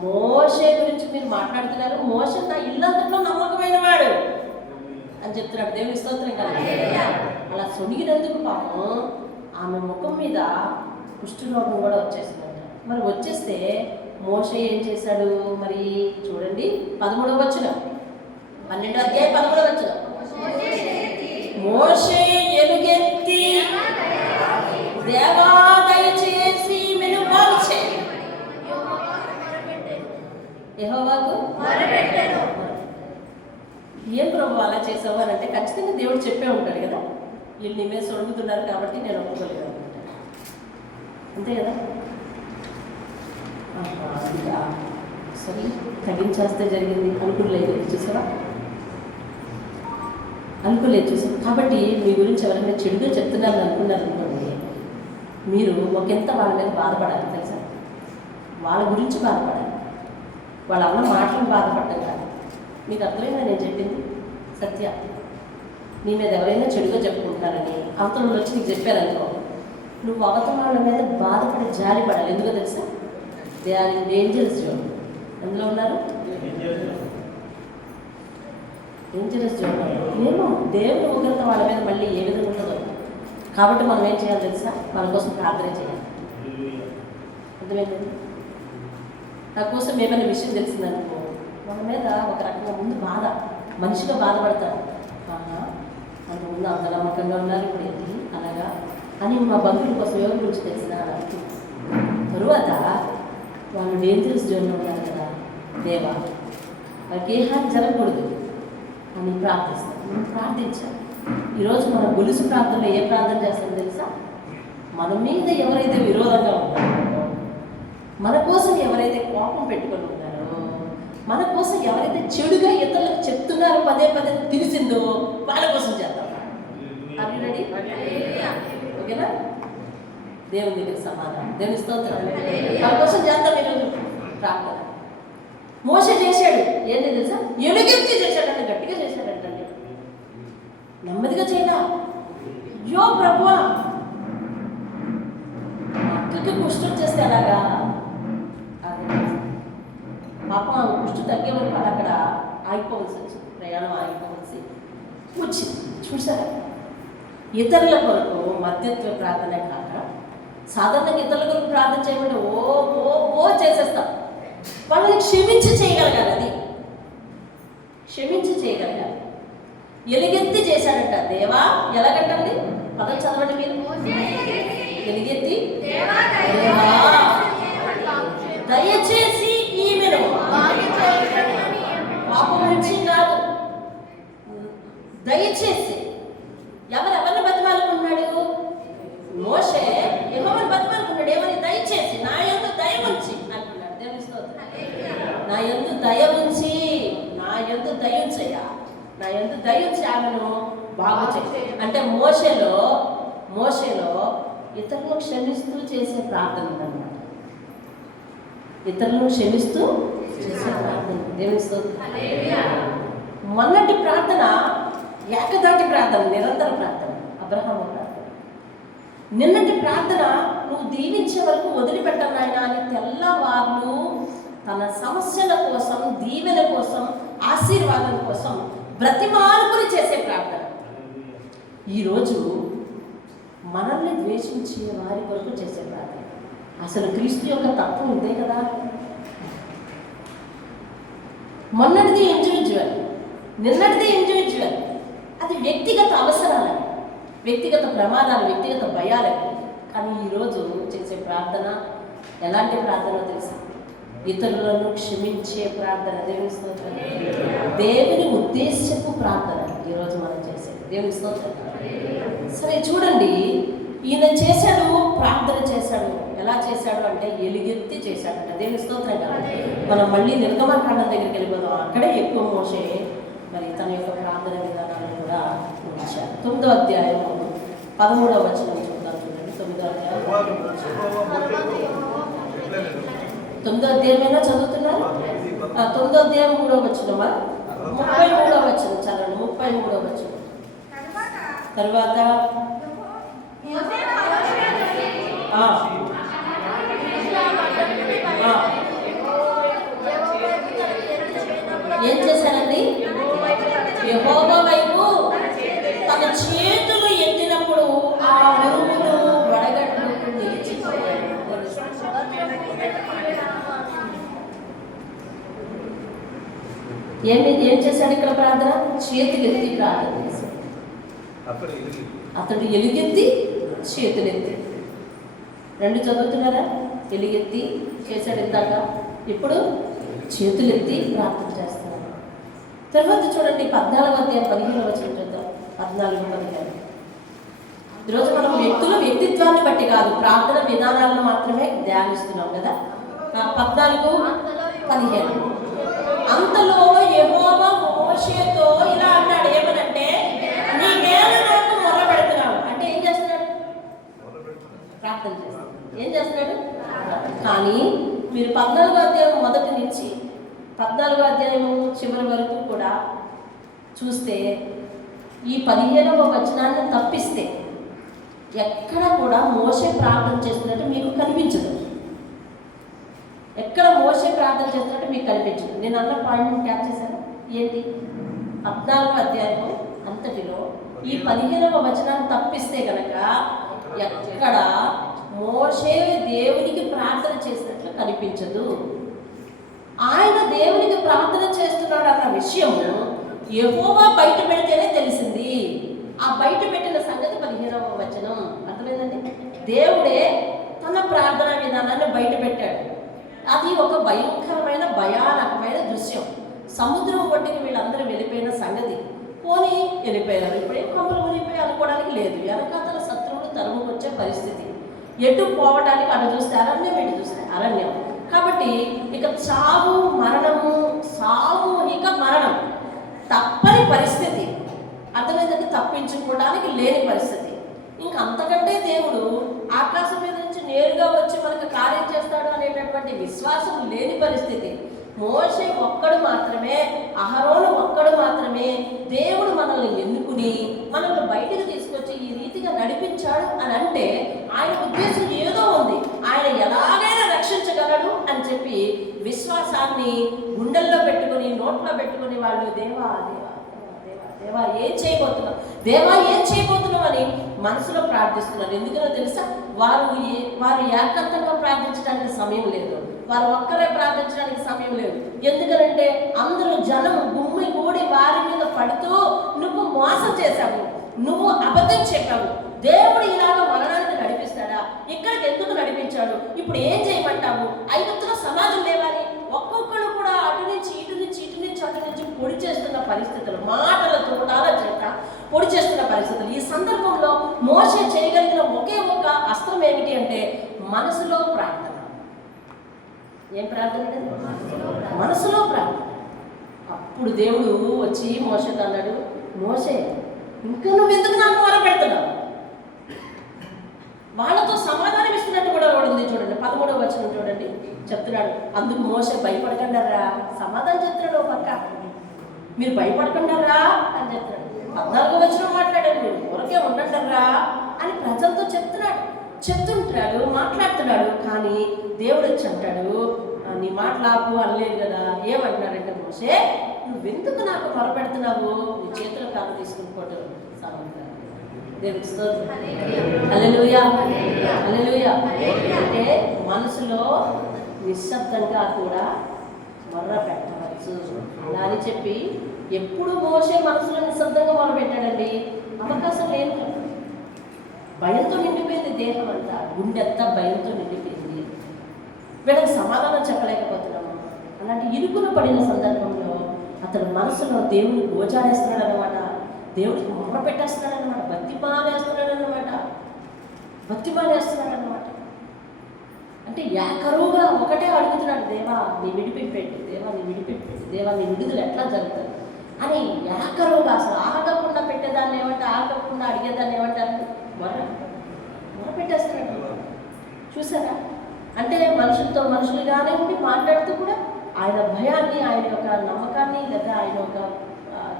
మోషే గురించి మీరు మాట్లాడుతున్నారు, మోషే నా ఇల్లంతట్లో నమ్మకమైన వాడు అని చెప్తున్నాడు. దేవుని స్తోత్రం కదా. అలా సొనిగినందుకు పాపం ఆమె ముఖం మీద కుష్ఠరోగం కూడా వచ్చేసిందంట. మరి వచ్చేస్తే మోషే ఏం చేశాడు మరి చూడండి, 13వ వచనం, 12వ అధ్యాయం 13వ వచనం. మోషే ఎలుగెత్తి దేవా దయచేసి మెను బాగు చేయి, యెహోవాకు మొరపెట్టెను. ఏం ప్రభు అలా చేసావు అని అంటే ఖచ్చితంగా దేవుడు చెప్పే ఉంటాడు కదా. వీళ్ళు నీ మీద సొడుగుతున్నారు కాబట్టి నేను ఒప్పుకోలేదు అనుకుంటాను, అంతే కదా. సరే తగ్గించేస్తే జరిగింది అనుకోలేదు, చూసావా? అనుకోలేదు, చూసారు. కాబట్టి మీ గురించి ఎవరైనా చెడుగా చెప్తున్నారని అనుకున్నారు అనుకోండి, మీరు ఒకంత వాళ్ళ మీద బాధపడాలి తెలుసా. వాళ్ళ గురించి బాధపడాలి, వాళ్ళ అన్న మాటలను బాధపడ్డం కాదు. మీకు అర్థమైందా నేను చెప్పింది? సత్య, నీ మీద ఎవరైనా చెడుగా చెప్పుకుంటున్నారని అవతల వచ్చి నీకు చెప్పారనుకో, నువ్వు అవతల వాళ్ళ మీద బాధపడి జాలి పడాలి. ఎందుకో తెలుసా? They are in dangerous zone. అందులో ఉన్నారు డేంజరస్ జోన్. ఏమో దేవుడు ఒకరిత వాళ్ళ మీద మళ్ళీ ఏ విధంగా ఉంటుందో. కాబట్టి మనం ఏం చేయాలి తెలుసా? మన కోసం ప్రార్థన చేయాలి. అర్థమైంది? నా కోసం ఏమైనా విషయం తెలిసిందనుకో, మన మీద ఒక రకంగా ముందు బాధ, మనిషిగా బాధపడతారు. అంత ముందు అంత నమ్మకంగా ఉన్నారు, ఇప్పుడు ఏంటి అలాగా అని మా బంధువుల కోసం ఎవరి గురించి తెలిసిన తరువాత వాళ్ళు డేంజరస్ జోన్లో ఉన్నారు కదా, దేవా వాళ్ళకి ఏ హాని జరగకూడదు అని ప్రార్థిస్తాం. మనం ప్రార్థించాలి. ఈరోజు మన గొలుసు ప్రార్థనలో ఏ ప్రార్థన చేస్తామో తెలుసా? మన మీద ఎవరైతే విరోధంగా ఉంటారో, మన కోసం ఎవరైతే కోపం పెట్టుకొని ఉంటారో, మన కోసం ఎవరైతే చెడుగా ఇతరులకు చెప్తున్నారో, పదే పదే తెలిసిందో వాళ్ళ కోసం చేద్దాం. అవి రెడీ? ఓకేనా? దేవుని దగ్గర సమాధానం, దేవుని స్తోత్రం. వాళ్ళ కోసం చేద్దాం ఈరోజు ప్రార్థన. మోషే చేశాడు ఏంటి తెలుసా? ఎలుగెత్తి చేశాడంటే, గట్టిగా చేశాడంటండి, నెమ్మదిగా చేయడా. అయ్యో ప్రభువా, అక్కకి కుష్టి వచ్చేస్తే అలాగా పాపం ఆమె కుష్టి తగ్గే వరకు అక్కడ ఆగిపోవలసి వచ్చింది, ప్రయాణం ఆగిపోవలసి వచ్చింది. చూసారా? ఇతరుల కొరకు మధ్యత్వ ప్రార్థన కాక సాధారణంగా ఇతరుల కొరకు ప్రార్థన చేయమంటే ఓ ఓ ఓ చేసేస్తాం. వాళ్ళని క్షమించి చేయగలగాలి, అది క్షమించి చేయగలగాలి. ఎలుగెత్తి చేశాడంట. దేవా ఎలాగంటండి? పదం చదవండి మీరు. ఎలుగెత్తి దయచేసి ఈమెను పాపం నుంచి కాదు, దయచేసి. ఎవరెవరిని బతిమాలుకున్నాడు? మోషే యెహోవాను బతిమాలుకున్నాడు. ఏమని? దయచేసి నా యందు దయ ఉంచి అంటున్నాడు. దేవుని స్తోత్రం. నా యందు దయ ఉంచి, నా యందు దయ ఉంచయ్యా, నా యందు దయ ఉంచి ఆమెను బాగు చేయి. అంటే మోషేలో ఇతరులను క్షమిస్తూ చేసే ప్రార్థన అన్నమాట. ఇతరులను క్షమిస్తూ చేసే ప్రార్థన. దేవుని స్తోత్రం. మొన్నటి ప్రార్థన ఏకదాటి ప్రార్థన, నిరంతర ప్రార్థన, అబ్రహాము ప్రార్థన. నిన్నటి ప్రార్థన నువ్వు దీవించే వరకు వదిలిపెట్టను నాయనా అని తెల్లవార్లు తన సమస్యల కోసం, దీవెన కోసం, ఆశీర్వాదం కోసం బ్రతిమాలుకుని చేసే ప్రార్థన. ఈరోజు మనల్ని ద్వేషించే వారి కొరకు చేసే ప్రార్థన. అసలు క్రీస్తు యొక్క తత్వం ఇదే కదా. మొన్నటిది ఇండివిజువల్, నిన్నటిది ఇండివిజువల్. అది వ్యక్తిగత అవసరాలు, వ్యక్తిగత ప్రమాదాలు, వ్యక్తిగత భయాలు. కానీ ఈరోజు చేసే ప్రార్థన ఎలాంటి ప్రార్థన తెలుసా? ఇతరులను క్షమించే ప్రార్థన. దేవుని స్తోత్రం. దేవుని ఉద్దేశపు ప్రార్థన ఈరోజు మనం చేసేది. దేవుని స్తోత్రం. సరే చూడండి, ఈయన చేశాడు, ప్రార్థన చేశాడు. ఎలా చేశాడు అంటే ఎలుగెత్తి చేశాడట. దేవుని స్తోత్రం కదా. మనం మళ్ళీ నిర్గమకాండం దగ్గరికి వెళ్ళిపోదాం. అక్కడే ఎక్కువ మోషే మరి తన యొక్క ప్రార్థన విధానాన్ని కూడా ఉంచారు. 9వ అధ్యాయం 13వ వచనం చూద్దాం. చూడండి, 9వ అధ్యాయం 9వ అధ్యాయమైనా చదువుతున్నారు? 9వ అధ్యాయం 3వ వచనమా? 33వ వచనం చదవండి. 33వ వచనం. తర్వాత ఏం చేశానండి? యెహోవా వైపు తన చేతులు ఎత్తినప్పుడు ఆ ఉరుములు వడగట్లు నిలిచిపోయాయి. ఏం చేశాడు ఇక్కడ? ప్రార్థన చేతులు ఎత్తి ప్రార్థన చేశాడు. అతడు ఎలుగెత్తి చేతులెత్తి. 2 చదువుతున్నారా? ఎలుగెత్తి చేశాడు ఇందాక, ఇప్పుడు చేతులెత్తి ప్రార్థన చేస్తున్నాడు. తర్వాత చూడండి 14వ అధ్యాయం 15వ వచనం చూద్దాం. 14, 15. ఈరోజు మనం వ్యక్తిత్వాన్ని బట్టి కాదు, ప్రార్థన విధానాలను మాత్రమే ధ్యానిస్తున్నాం కదా. 14, 15. అంతలో యెహోవా మోషేతో ఇలా అన్నాడు. ఏమనంటే, నీ నేను నాకు మొర పెడుతున్నాను. అంటే ఏం చేస్తున్నాడు? ప్రార్థన చేస్తున్నాడు. ఏం చేస్తున్నాడు? కానీ మీరు 14వ అధ్యాయం మొదటి నుంచి 14వ అధ్యాయం చివరి వరకు కూడా చూస్తే ఈ 15వ వచనాన్ని తప్పిస్తే ఎక్కడ కూడా మోషే ప్రార్థన చేస్తున్నట్టు మీకు కనిపించదు. ఎక్కడ మోషే ప్రార్థన చేస్తున్నట్టు మీకు కనిపించదు. నేను అన్న పాయింట్ క్యాచ్ చేశాను. ఏంటి? 14వ అధ్యాయం అంతటిలో ఈ 15వ వచనాన్ని తప్పిస్తే కనుక ఎక్కడ మోషే దేవునికి ప్రార్థన చేసినట్లు కనిపించదు. ఆయన దేవునికి ప్రార్థన చేస్తున్నాడు అన్న విషయము యెహోవా బయట పెడితేనే తెలిసింది. ఆ బయట పెట్టిన సంగతి 15వ వచనం. అర్థమైందండి? దేవుడే తన ప్రార్థన విధానాన్ని బయట పెట్టాడు. అది ఒక భయంకరమైన భయానకమైన దృశ్యం. సముద్రం ఒడ్డుకి వీళ్ళందరూ వెళ్ళిపోయిన సంగతి. పోనీ వెళ్ళిపోయారు. ఇప్పుడే కొమ్మలు మునిగిపోయి అనుకోవడానికి లేదు. వెనకాతల శత్రువులు తరుముకొచ్చే పరిస్థితి. ఎటు పోవడానికి అటు చూస్తే అరణ్యం, ఎటు చూస్తే అరణ్యం. కాబట్టి ఇక చావు, మరణము, సామూహిక మరణం తప్పని పరిస్థితి. అర్థమైందంటే తప్పించుకోవడానికి లేని పరిస్థితి. ఇంక అంతకంటే దేవుడు ఆకాశం మీద నుంచి నేరుగా వచ్చి మనకు కార్యం చేస్తాడు అనేటటువంటి విశ్వాసం లేని పరిస్థితి. మోషే ఒక్కడు మాత్రమే, అహరోను ఒక్కడు మాత్రమే దేవుడు మనల్ని ఎన్నుకుని మనల్ని బయటకు తీసుకొచ్చి ఈ రీతిగా నడిపించాడు అని అంటే ఆయన ఉద్దేశం ఏదో ఉంది. ఆయన ఎలాగైనా రక్షించగలడు అని చెప్పి విశ్వాసాన్ని గుండెల్లో పెట్టుకుని, నోట్లో పెట్టుకుని వాళ్ళు దేవా దేవా దేవా దేవా ఏం చేయబోతున్నావు, దేవా ఏం చేయబోతున్నావు అని మనసులో ప్రార్థిస్తున్నారు. ఎందుకనో తెలుసా? వారు ఏకాంతంగా ప్రార్థించడానికి సమయం లేదు. వారు ఒక్కరే ప్రార్థించడానికి సమయం లేదు. ఎందుకంటే అందరూ జనం గుమ్మి కూడి వారి మీద పడుతూ, నువ్వు మోసం చేశావు, నువ్వు అబద్ధం చెప్పావు, దేవుడు ఇలాగ మరణానికి నడిపిస్తాడా, ఇక్కడికి ఎందుకు నడిపించాడు, ఇప్పుడు ఏం చేయమంటావు, ఐగుప్తులో సమాజం లేవాలి. ఒక్కొక్కరు కూడా అటు నుంచి ఇటు నుంచి అటు నుంచి పొడి చేస్తున్న పరిస్థితులు, మాటల తోటాల చేత పొడి చేస్తున్న పరిస్థితులు. ఈ సందర్భంలో మోషే చేయగలిగిన ఒకే ఒక అస్త్రం ఏమిటి అంటే మనసులో ప్రార్థన. ఏం ప్రార్థన? మనసులో ప్రార్థన. అప్పుడు దేవుడు వచ్చి మోషేతో అన్నాడు, మోషే ఇంకా నువ్వు ఎందుకు నాకు మొర పెడుతున్నావు? వాళ్ళతో సమాధానం ఇస్తున్నట్టు కూడా ఉంది చూడండి. 13వ వచనం చూడండి, చెప్తున్నాడు. అందుకు మోసే భయపడకండారా, సమాధానం చెప్తున్నాడు. ఒక పక్క మీరు భయపడకండారా అని చెప్తున్నాడు. 14వ వచనం మాట్లాడాడు, మీరు ఊరకే ఉండండారా అని ప్రజలతో చెప్తుంటాడు, మాట్లాడుతున్నాడు. కానీ దేవుడు వచ్చి అంటాడు, నీ మాట్లాపు అనలేదు కదా. ఏమంటున్నాడంటే, మోసే నువ్వెందుకు నాకు మొరపెడుతున్నావు, నీ చేతుల కాదు తీసుకుని పోవటం సమాధానం. దేవుడికి స్తోత్రం. హల్లెలూయా, హల్లెలూయా. అంటే మనసులో నిశ్శబ్దంగా కూడా మొర్ర పెట్టవచ్చు అలా అని చెప్పి ఎప్పుడు మోసే మనసులో నిశ్శబ్దంగా మొరపెట్టాడండి? అవకాశం లేదు. భయంతో నిండిపోయింది దేహం అంతా, గుండెంతా భయంతో నిండిపోయింది. వీళ్ళకి సమాధానం చెప్పలేకపోతున్నాము. అలాంటి ఇరుకున పడిన సందర్భంలో అతని మనసులో దేవుని గోచారేస్తున్నాడు అనమాట. దేవుడికి మొర్ర పెట్టేస్తున్నాడు అనమాట. బతిమాలేస్తున్నాడు అనమాట. అంటే ఏకరువుగా ఒకటే అడుగుతున్నాడు, దేవా నీ విడిపెట్టు, దేవా నీ విడిపెట్టు, దేవా నీ విడుదల ఎట్లా జరుగుతుంది అని ఏకరువుగా. అసలు ఆగకుండా పెట్టేదాన్ని ఏమంటే, ఆగకుండా అడిగేదాన్ని ఏమంటారు, మొర పెట్టేస్తున్నాడు. చూసారా? అంటే మనుషులుగానే ఉండి మాట్లాడుతూ కూడా ఆయన భయాన్ని, ఆయన యొక్క నమ్మకాన్ని, లేదా ఆయన యొక్క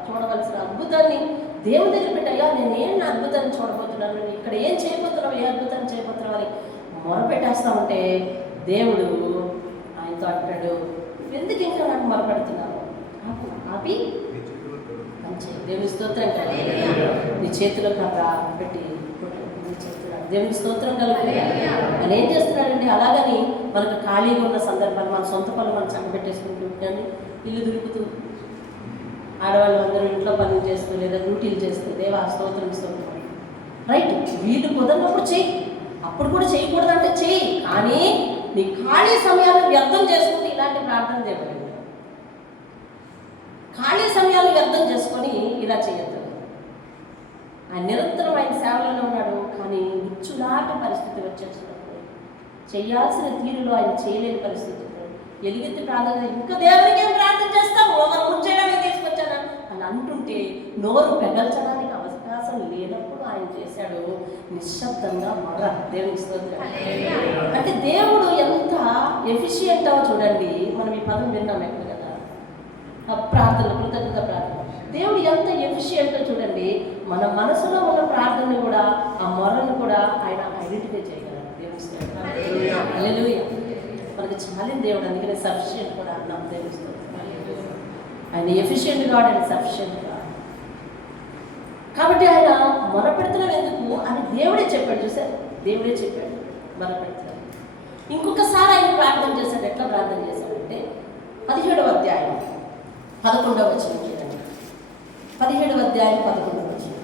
చూడవలసిన అద్భుతాన్ని దేవుని దగ్గర పెట్టాయా, నేనేం అద్భుతాన్ని చూడబోతున్నాను, ఇక్కడ ఏం చేయబోతున్నావు, ఏ అద్భుతాన్ని చేయబోతున్నావు అని మొరపెట్టేస్తా ఉంటే దేవుడు ఆయనతో అంటాడు, ఎందుకు ఇంకా నాకు మొరపెడుతున్నావు, అవి దేవుని స్తోత్రం కదా, నీ చేతిలో కర్ర పెట్టి చేస్తున్నాడు. దేవుని స్తోత్రం కలుగుతుంది. వాళ్ళు ఏం చేస్తున్నాడండి? అలాగని మనకు ఖాళీగా ఉన్న సందర్భాలు, మన సొంత పనులు మనం చక్కబెట్టేసుకుంటూ కానీ ఇల్లు దురుకుతూ, ఆడవాళ్ళు అందరూ ఇంట్లో పనులు చేస్తూ లేదా డ్యూటీలు చేస్తూ, దేవా స్తోత్రం రైట్. వీళ్ళు కుదరినప్పుడు చెయ్యి, అప్పుడు కూడా చేయకూడదంటే చెయ్యి. కానీ నీ ఖాళీ సమయాన్ని వ్యర్థం చేసుకుని ఇలాంటి ప్రార్థన చేయబడింది. ఖాళీ సమయాన్ని వ్యర్థం చేసుకొని ఇలా చేయొద్దు. ఆయన నిరంతరం ఆయన సేవలలో ఉన్నాడు. కానీ ఉచ్చులాంటి పరిస్థితి వచ్చేసినప్పుడు, చేయాల్సిన తీరులో ఆయన చేయలేని పరిస్థితి, ఎలుగెత్తి ప్రార్థన, ఇంకా దేవునికి ఏం ప్రార్థన చేస్తావు, మనం ముంచేయడానికి తీసుకొచ్చాను అని అంటుంటే నోరు పెగల్చడానికి అవకాశం లేనప్పుడు ఆయన చేశాడు నిశ్శబ్దంగా మొర్ర. దేవునికి స్తోత్రం. అంటే దేవుడు ఎంత ఎఫిషియెంటో చూడండి. మనం ఈ పదం విన్నాం ఎక్కడ కదా, ప్రార్థన, కృతజ్ఞత ప్రార్థన. దేవుడు ఎంత ఎఫిషియెంటో చూడండి. మన మనసులో ఉన్న ప్రార్థన కూడా, ఆ మొర్రను కూడా ఆయన ఐడెంటిఫై చేయగలరు. దేవునికి స్తోత్రం. హల్లెలూయా. మనకి చాలిన దేవుడు, అందుకనే సఫిషియెంట్ కూడా అన్నాం. దేవునికి స్తోత్రం. ఆయన efficient God and sufficient God. కాబట్టి ఆయన మొరపెడుతున్నాడు ఎందుకు అని దేవుడే చెప్పాడు. చూసారు, దేవుడే చెప్పాడు మొరపెడుతున్నాడు. ఇంకొకసారి ఆయన ప్రార్థన చేశాడు. ఎట్లా ప్రార్థన చేశాడంటే 17వ అధ్యాయం 11వ వచనం చూడండి. 17వ అధ్యాయం 11వ వచనం.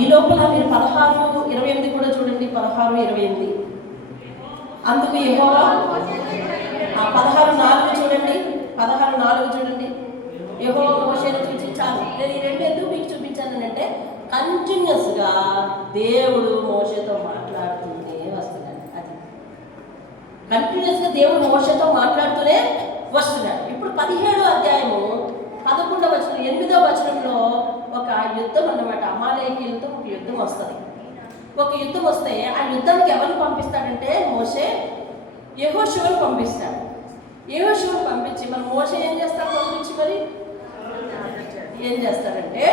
ఈ లోపల మీరు 16:28 కూడా చూడండి. 16:28. అందుకు యెహోవా 16:4 చూడండి. 16:4 చూడండి. యెహోవా మోషేను చూసి, చాలు నేను ఈ రెండు ఎందుకు మీకు చూపించాను అంటే, కంటిన్యూస్గా దేవుడు మోషేతో మాట్లాడుతూనే వస్తున్నాడు. అది కంటిన్యూస్గా దేవుడు మోషేతో మాట్లాడుతూనే వస్తున్నాడు. ఇప్పుడు 17వ అధ్యాయము 11వ వచనం 8వ వచనంలో ఒక యుద్ధం అన్నమాట. అమాలేకీయులతో ఒక యుద్ధం వస్తుంది. ఒక యుద్ధం వస్తే ఆ యుద్ధానికి ఎవరిని పంపిస్తాడంటే, మోషే యెహోషువను పంపిస్తాడు. యెహోషువను పంపించి, మరి మోషే ఏం చేస్తాడు? పంపించి మరి ఏం చేస్తాడంటే,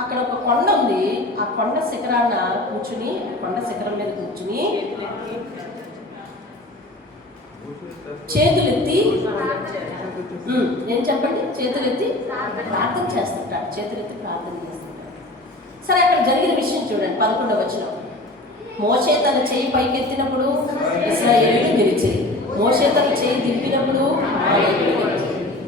అక్కడ ఒక కొండ ఉంది. ఆ కొండ శిఖరాన కూర్చుని, కొండ శిఖరం మీద కూర్చుని చేతులెత్తి ఏం చెప్పండి, చేతులెత్తి ప్రార్థన చేస్తుంటాడు. చేతులెత్తి ప్రార్థన చేస్తుంటాడు. సరే, అక్కడ జరిగిన విషయం చూడండి. 11వ వచనం. మోషే తన చేయి పైకెత్తినప్పుడు ఇశ్రాయేలీయులు గెలిచేది. మోషే తన చేయి దింపినప్పుడు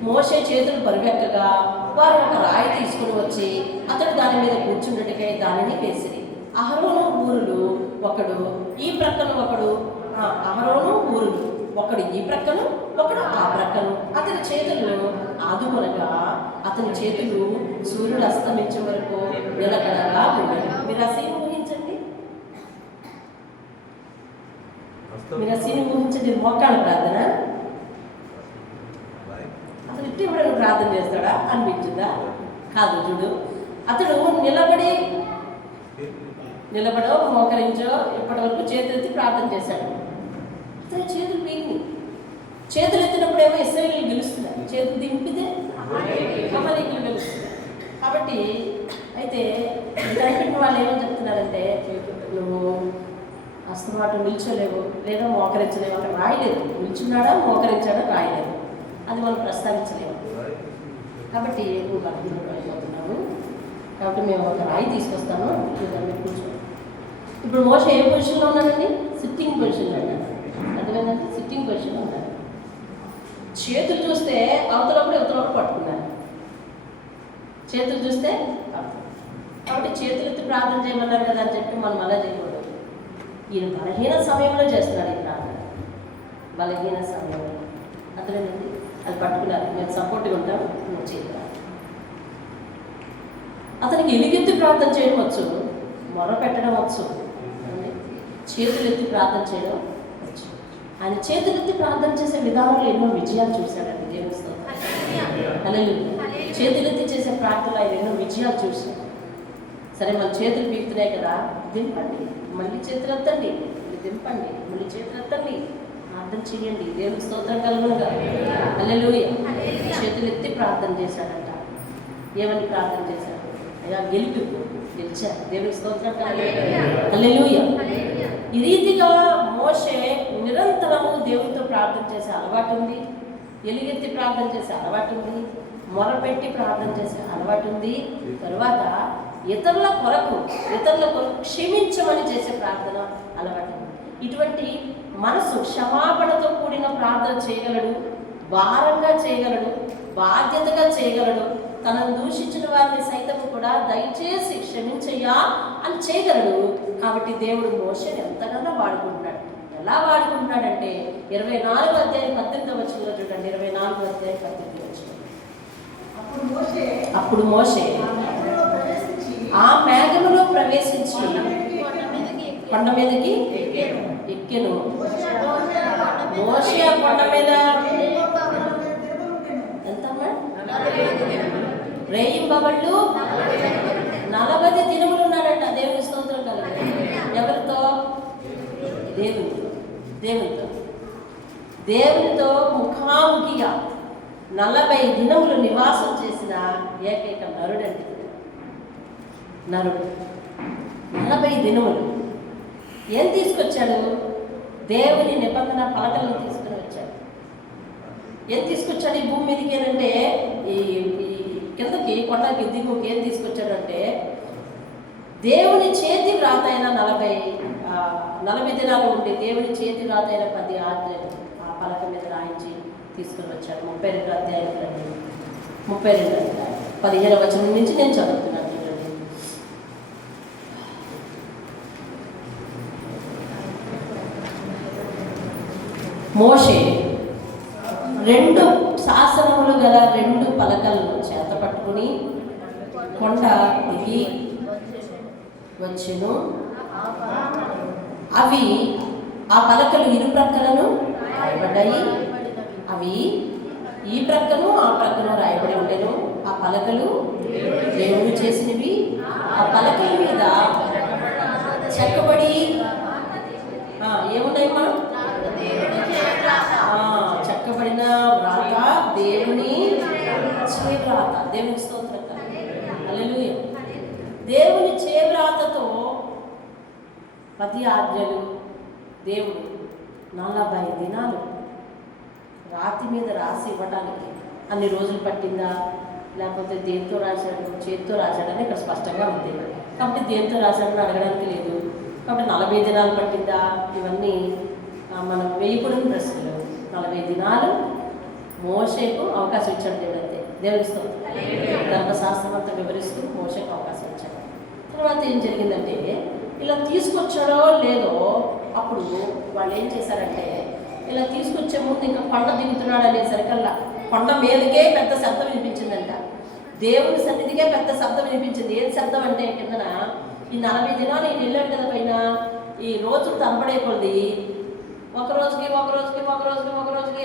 మోషే చేతులు పరిగెత్తగా వారు ఒక రాయి తీసుకుని వచ్చి అతడు దాని మీద కూర్చున్నట్టుకై దానిని వేసిరి. అహరోను ఊరులు ఒకడు ఈ ప్రక్కన ఒకడు, అహరోను ఊరులు ఒకడు ఈ ప్రక్కను ఒకడు ఆ ప్రక్కను అతని చేతులను ఆదుకొనగా అతని చేతులు సూర్యుడు అస్తమించే వరకు నిలకడగా ఉన్నాయి. మీరు ఆ సీన్ ఊహించండి. మోకాళ్ళ ప్రార్థన అసలు ఇట్టి ఇప్పుడు ప్రార్థన చేస్తాడా అనిపించిందా? కాదు. చూడు, అతడు నిలబడి నిలబడో మోకరించో ఇప్పటి వరకు చేతులెత్తి ప్రార్థన చేశాడు. అతని చేతులు పీకి చేతులు ఎత్తినప్పుడేమో ఇశ్రాయేలీయులు గెలుస్తున్నారు, చేతులు దింపితే అమలీకులు గెలుస్తున్నారు. కాబట్టి అయితే కనిపెట్టిన వాళ్ళు ఏమని చెప్తున్నారంటే, నువ్వు అస్తమాటు నిల్చోలేవు లేదా మోకరించలేవు, అక్కడ రాయలేదు. నిల్చున్నాడా మోకరించాడా రాయలేదు, అది మనం ప్రస్తావించలేము. కాబట్టి నువ్వు బలహీనుడు అయిపోతున్నావు. కాబట్టి మేము ఒక రాయి తీసుకొస్తాను, మీరు కూర్చోండి. ఇప్పుడు మోషే ఏ పొజిషన్లో ఉన్నాడండి? సిట్టింగ్ పొజిషన్లో ఉన్నాడు. అర్థమైందండి? సిట్టింగ్ పొజిషన్లో ఉన్నాడు. చేతులు చూస్తే అవతలప్పుడు ఇవతలప్పుడు పట్టుకున్నారు, చేతులు చూస్తే. కాబట్టి చేతులెత్తి ప్రార్థన చేయమన్నారు కదా అని చెప్పి మనం అలా చేయకూడదు. ఈయన బలహీన సమయంలో చేస్తున్నాడు ఈ ప్రార్థన, బలహీన సమయంలో. అర్థమైందండి? అది పట్టుకున్నారు, మేము సపోర్ట్గా ఉంటాం, నువ్వు చేయగలరు. అతనికి ఎలుగెత్తి ప్రార్థన చేయడం వచ్చు, మొర పెట్టడం వచ్చు, చేతులెత్తి ప్రార్థన చేయడం వచ్చు. ఆయన చేతులెత్తి ప్రార్థన చేసే విధానంలో ఎన్నో విజయాలు చూశాడండి. దేవుని స్తోత్రం. హల్లెలూయా. చేతులెత్తి చేసే ప్రార్థనలో ఆయన ఎన్నో విజయాలు చూశాడు. సరే, మన చేతులు పీకుతున్నాయి కదా, దింపండి, మళ్ళీ చేతులు ఎత్తండి, మళ్ళీ దింపండి, మళ్ళీ చేతులు ఎత్తండి, ప్రార్థన చేయండి. దేవుని స్తోత్రం కలుగునుగా. హల్లెలూయా. చేతులు ఎత్తి ప్రార్థన చేశాడంట. ఏమని ప్రార్థన చేశాడు? అయ్యా గెలిచారు. దేవుని స్తోత్రం కలుగునుగా. హల్లెలూయా. ఈ రీతిగా మోషే నిరంతరము దేవునితో ప్రార్థన చేసే అలవాటు ఉంది, ఎలుగెత్తి ప్రార్థన చేసే అలవాటు ఉంది, మొరపెట్టి ప్రార్థన చేసే అలవాటు ఉంది. తరువాత ఇతరుల కొరకు క్షమించమని చేసే ప్రార్థన అలవాటు ఉంది. ఇటువంటి మనసు క్షమాపణతో కూడిన ప్రార్థన చేయగలడు, భారంగా చేయగలడు, బాధ్యతగా చేయగలడు. తనను దూషించిన వారిని సైతం కూడా దయచేసి క్షమించయ్యా అని చేయగలడు. కాబట్టి దేవుడు మోషేని ఎంతగానో వాడుకుంటున్నాడు. ఎలా వాడుకుంటున్నాడంటే 24వ అధ్యాయం 18వ వచనంలో చూడండి. 24వ అధ్యాయం 18వ వచనం. అప్పుడు మోషే ఆ మేఘములో ప్రవేశించి కొండ మీదకి ఎక్కెను. మోషే ఆ కొండ మీద ఎంతమ్మా? రేయింబవళ్ళు 40 దినములు ఉన్నాడంట. దేవుని స్తోత్రం కలుగు. ఎవరితో? దేవునితో ముఖాముఖిగా 40 దినములు నివాసం చేసిన ఏకైక నరుడండి. నరుడు 40 దినములు ఏం తీసుకొచ్చాడు? దేవుని నిబంధన పలకలను తీసుకుని వచ్చాడు. ఏం తీసుకొచ్చాడు ఈ భూమి మీదకి అంటే, ఈ కిందకి కొండకి దిగుకి ఏం తీసుకొచ్చాడంటే, దేవుని చేతి వ్రాత అయిన 40 దినాలు ఉండి దేవుని చేతి వ్రాత అయిన 10 ఆజ్ఞలు ఆ పలక మీద రాయించి తీసుకుని వచ్చాడు. 32 అధ్యాయం 32 అధ్యాయం 15వ వచనం నుంచి నేను చదువుతున్నాను. చూడండి. మోషే 2 శాసనములు గల 2 పలకలను చేత పట్టుకుని కొండ దిగి వచ్చెను. అవి ఆ పలకలు ఇరు ప్రక్కలను రాయబడ్డాయి. అవి ఈ ప్రక్కను ఆ ప్రక్కను రాయబడి ఉండెను. ఆ పలకలు దేవుడు చేసినవి. ఆ పలకల మీద చెక్కబడి ఏమున్నాయమ్మా? చెక్కబడిన వ్రాత దేవుని చేవ్రాత. దేవుని స్తోత్రం. హల్లెలూయా. దేవుని చేవ్రాతతో 10 ఆజ్ఞలు దేవుడు 40 దినాలు రాతి మీద రాసి ఇవ్వడానికి అన్ని రోజులు పట్టిందా, లేకపోతే దేంతో రాశాడు, చేతితో రాశాడని ఇక్కడ స్పష్టంగా ఉంది. కాబట్టి దేంతో రాశాడని అడగడానికి లేదు. కాబట్టి 40 దినాలు పట్టిందా, ఇవన్నీ మనం వేయకూడని ప్రశ్నలు. 40 దినాలు మోషేకు అవకాశం ఇచ్చాడు దేవుడు. అంతే. దేవుని స్తోత్రం. ధర్మశాస్త్రం అంతా వివరిస్తూ మోషేకు అవకాశం ఇచ్చాడు. తర్వాత ఏం జరిగిందంటే, ఇలా తీసుకొచ్చాడో లేదో అప్పుడు వాళ్ళు ఏం చేశారంటే, ఇలా తీసుకొచ్చే ముందు ఇంకా కొండ దిగుతున్నాడు అనేసరికల్లా కొండ మీదకే పెద్ద శబ్దం వినిపించిందంట. దేవుని సన్నిధికే పెద్ద శబ్దం వినిపించింది. ఏం శబ్దం అంటే, కిందన ఈ 40 దినాలు ఈ నిల్లాడు కదా పైన, ఈ రోజు తరబడే కొద్ది ఒక రోజుకి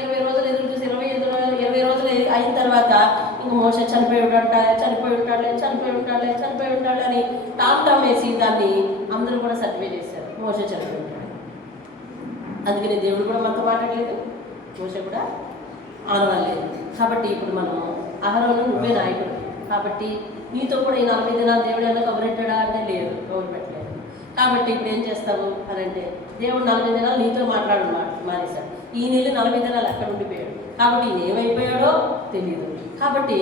20 రోజులు ఎదురు చూసి 20 రోజులు అయిన తర్వాత ఇంక మోసే చనిపోయి ఉంటాడు అని టామ్ వేసి దాన్ని అందరూ కూడా సర్టిఫై చేశారు, మోసే చనిపోయి ఉంటాడు. అందుకని దేవుడు కూడా మనతో మాట్లాడలేదు, మోసే కూడా ఆనలేదు. కాబట్టి ఇప్పుడు మనం అహరోను నువ్వే నాయకుడు కాబట్టి నీతో కూడా ఈ 40 దినాలు దేవుడు ఎలా కబురెట్టాడా అంటే లేదు, కబురు పెట్టలేదు. కాబట్టి ఇప్పుడు ఏం చేస్తావు అని అంటే దేవుడు 40 దినాలు నీతో మానేశాడు. ఈ నెల 40 దినాలు అక్కడ ఉండిపోయాడు. కాబట్టి ఈయన ఏమైపోయాడో తెలియదు. కాబట్టి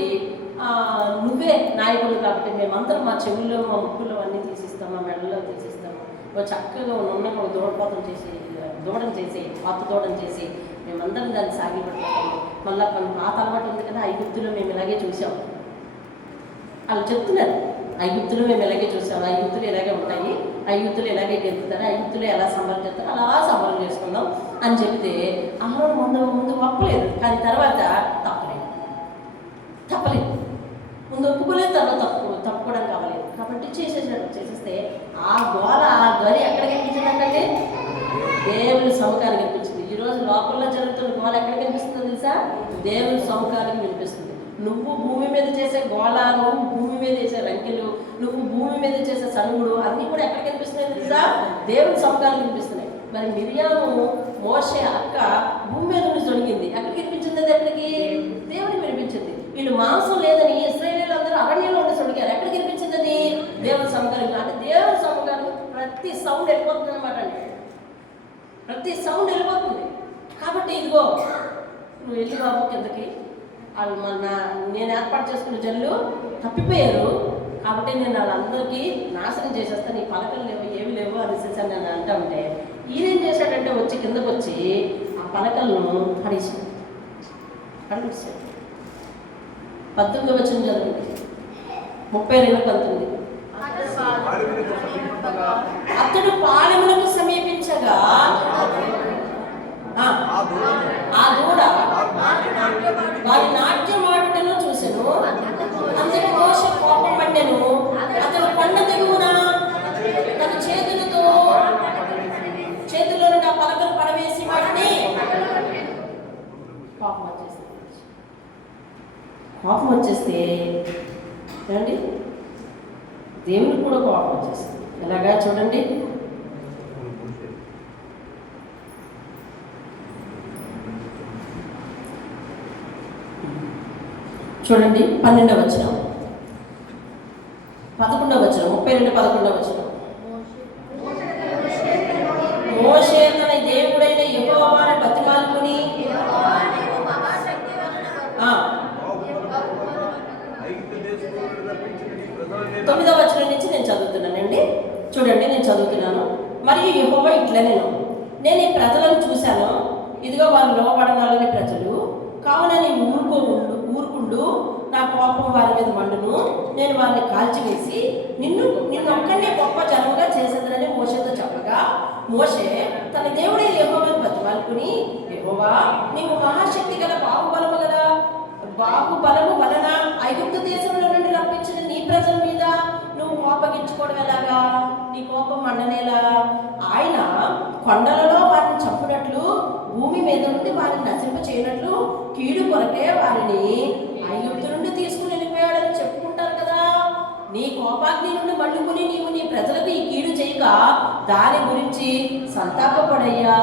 నువ్వే నాయకుడు కాబట్టి మేమందరం మా చెవుల్లో మా ముక్కుల్లో అన్నీ తీసిస్తాం, మా మెడల్లో తీసిస్తాము. చక్కగా ఉన్న దూడను చేసి పాత దూడను చేసి మేమందరం దాన్ని సాగిపడతాము. మళ్ళీ పాత అలవాటు ఉంది కదా, ఐగుప్తులో మేము ఇలాగే చూసాం. వాళ్ళు చెప్తున్నారు, ఐగుప్తులు మేము ఇలాగే చూసాము, ఐగుప్తులు ఇలాగే ఉంటాయి, ఐగుప్తులు ఇలాగే గెలుపుతారు, ఐగుప్తులు ఎలా సంబరం చేస్తారు అలా సంబరం చేసుకుందాం అని చెప్తే అహరోను ముందు ఒప్పలేదు. కానీ తర్వాత తప్పలేదు, ముందు ఒప్పుకోలేదు, తర్వాత తప్పుకోవడం కావలేదు. కాబట్టి చేసేస్తే ఆ గరి ఎక్కడ కనిపించిందంటే దేవుని సముఖానికి కనిపించింది. ఈరోజు లోపల్లో జరుగుతున్న గోల ఎక్కడ కనిపిస్తుందో తెలుసా? దేవుని సముఖానికి వినిపిస్తుంది. నువ్వు భూమి మీద చేసే గోళ, నువ్వు భూమి మీద చేసే రంకెలు, నువ్వు భూమి మీద చేసే సనుగుడు అన్నీ కూడా ఎక్కడ కనిపిస్తున్నాయి తెలుసా? దేవుని సముఖానికి కనిపిస్తున్నాయి. మరి మిరియాము మోషే అక్క భూమి మీద నుంచి తొడిగింది, ఎక్కడికి వినిపించింది? అది ఎక్కడికి? దేవుడికి వినిపించింది. వీళ్ళు మాంసం లేదని ఇశ్రాయేలీయులు అందరూ అరణ్యంలో ఉండి తొడిగారు, ఎక్కడికి వినిపించింది? అది దేవుని సముఖానికి. అంటే దేవుని సముఖానికి ప్రతి సౌండ్ వెళ్ళిపోతుంది అనమాట అండి, ప్రతి సౌండ్ వెళ్ళిపోతుంది. కాబట్టి ఇదిగో నువ్వు వెళ్ళి బాబు కిందకి, వాళ్ళు నేను ఏర్పాటు చేసుకున్న జల్లు తప్పిపోయారు కాబట్టి నేను వాళ్ళందరికీ నాశనం చేసేస్తాను, నీ పలకలు లేవు ఏమి లేవు అనేసి నేను అంటా ఉంటే ఈయనేం చేశాడంటే వచ్చి కిందకు వచ్చి ఆ పలకలను పడేసాడు. 19 వచ్చిన చదువు 32:19. అతడు పాలెములకు సమీపించగా ఆ దూడ వారి నాట్యమాడుటను చూసెను. అందుకు మోషే కోపం పట్టెను. అతను కొండ దిగువన తన చేతుల్లో నుండి ఆ పలకలు పడవేసి వాటిని కోపం వచ్చేస్తే ఏమండి దేవుడికి కూడా కోపం వచ్చేస్తుంది. ఎలాగా చూడండి, చూడండి 12వ వచనం, 11వ వచనం, 32:11వ వచనం. మోషే తన దేవుడైన యెహోవాను బతిమాలుకుని 9వ వచనం నుంచి నేను చదువుతున్నానండి. చూడండి, నేను చదువుతున్నాను. మరియు యెహోవా ఇట్లా నేను ఈ ప్రజలను చూశాను, ఇదిగో వారు లోబడనాలని ప్రజలు, కావున నేను ఊరుకుండు, నా కోపం వారి మీద మండును, నేను వారిని కాల్చివేసి నిన్ను ఒక్కనే గొప్ప జనముగా చేసేదనని మోషేతో చెప్పగా, మోషే తన దేవుడే యెహోవాను బతిమాలుకుని, యెహోవా నీవు మహాశక్తి గల బాహుబలము వలన ఐగుప్తు దేశంలో నుండి రప్పించిన నీ ప్రజల మీద నువ్వు కోపగించుకోవడం ఎలాగా? నీ కోపం మండనేలా? ఆయన కొండలలో వారిని చంపినట్లు, భూమి మీద నుండి వారిని నశింప చేయనట్లు కీడు కొరకే వారిని ఐగుప్తు నుండి తీసుకుని వెళ్ళిపోయాడని చెప్పుకుంటారు కదా. నీ కోపాగ్ని నుండి మళ్ళుకుని నీవు నీ ప్రజలకు ఈ కీడు చేయక దాని గురించి సంతాపపడయ్యా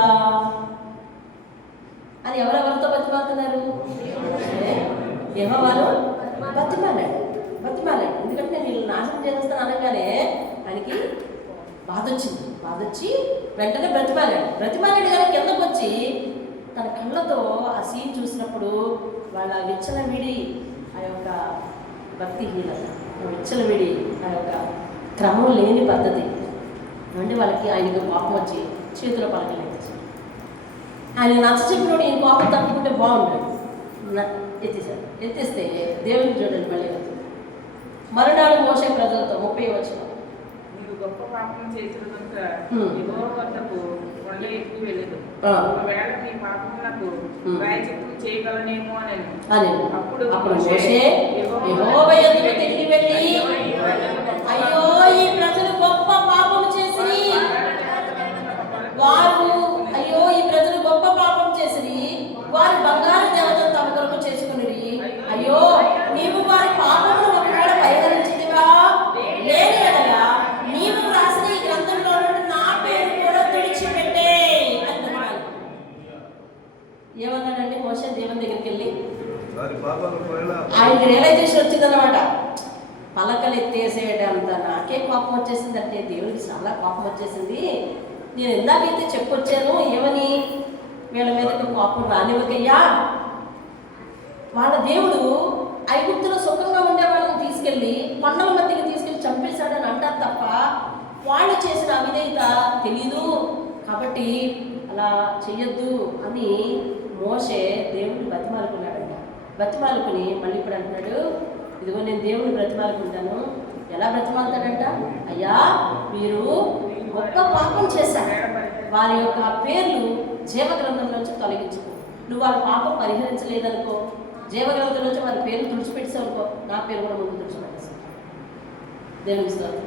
అని ఎవరెవరితో బతిమాలుతున్నారు? యెహోవాను బతిమాలాడు. ఎందుకంటే నేను వీళ్ళు నాశనం చేస్తాను అనగానే ఆయనకి బాధ వచ్చి వెంటనే బ్రతిమాలాడు. కానీ కిందకు వచ్చి తన కళ్ళతో ఆ సీన్ చూసినప్పుడు వాళ్ళ విచ్చలవిడి ఆ యొక్క భక్తిహీనత, విచ్చలవిడి ఆ యొక్క క్రమం లేని పద్ధతి అంటే వాళ్ళకి ఆయనకు కోపం వచ్చి చేతిలో పలకలు ఆయన నచ్చ చెప్పినప్పుడు ఈయన కోపం తప్పుకుంటే బాగుండదు, ఎత్తేస్తే దేవుని చూడండి. మళ్ళీ మరునాడు మోషే ప్రజలతో 30వ వచనం, నీకు గొప్ప పాపం చేసిన కనుక యెహోవా వద్దకు కొండ ఎక్కి వెళ్ళదు, ఒకవేళ నీ పాపములకు ప్రాయశ్చిత్తము చేయగలనేమో అని. అప్పుడు మోషే యెహోవా ఎదుట తిరిగి వెళ్ళి, అయ్యో ఈ ప్రజలు గొప్ప పాపం చేసి వారు బంగారు దేవతను తమ కొరకు చేసుకుని, అయ్యో నీవు ఏమన్నాడండి మోషే దేవుని దగ్గరికి వెళ్ళి? వారి పాపాలు ఒకవేళ ఆయనకి రియలైజేషన్ వచ్చిందన్నమాట. పలకలు ఎత్తేసేయడంతా నాకే కోపం వచ్చేసిందంటే దేవుడికి చాలా కోపం వచ్చేసింది. నేను ఇందాకైతే చెప్పొచ్చాను ఏమని, వీళ్ళ మీదకి కోపం రానివ్వకయ్యా. వాళ్ళ దేవుడు ఐగుప్తులో సుఖంగా ఉండే వాళ్ళని తీసుకెళ్ళి కొండల మధ్యకి తీసుకెళ్ళి చంపేశాడని అంటారు తప్ప వాళ్ళు చేసిన అవిధేయత తెలీదు. కాబట్టి అలా చెయ్యొద్దు అని మోషే దేవుడిని బతిమాలుకున్నాడంట. బతిమాలుకుని మళ్ళీ ఇప్పుడు అంటున్నాడు, ఇదిగో నేను దేవుడిని బ్రతిమాలుకుంటాను. ఎలా బ్రతిమాలుతాడంట? అయ్యా మీరు గొప్ప పాపం చేశారు, వారి యొక్క పేర్లు జీవగ్రంథం నుంచి తొలగించుకో. నువ్వు వాళ్ళ పాపం పరిహరించలేదనుకో, జీవగ్రంథం నుంచి వారి పేర్లు తుడిచిపెట్టేసావనుకో, నా పేరు కూడా ముందు తుడిచిపెట్టేసాను. దేవుని స్తోత్రం.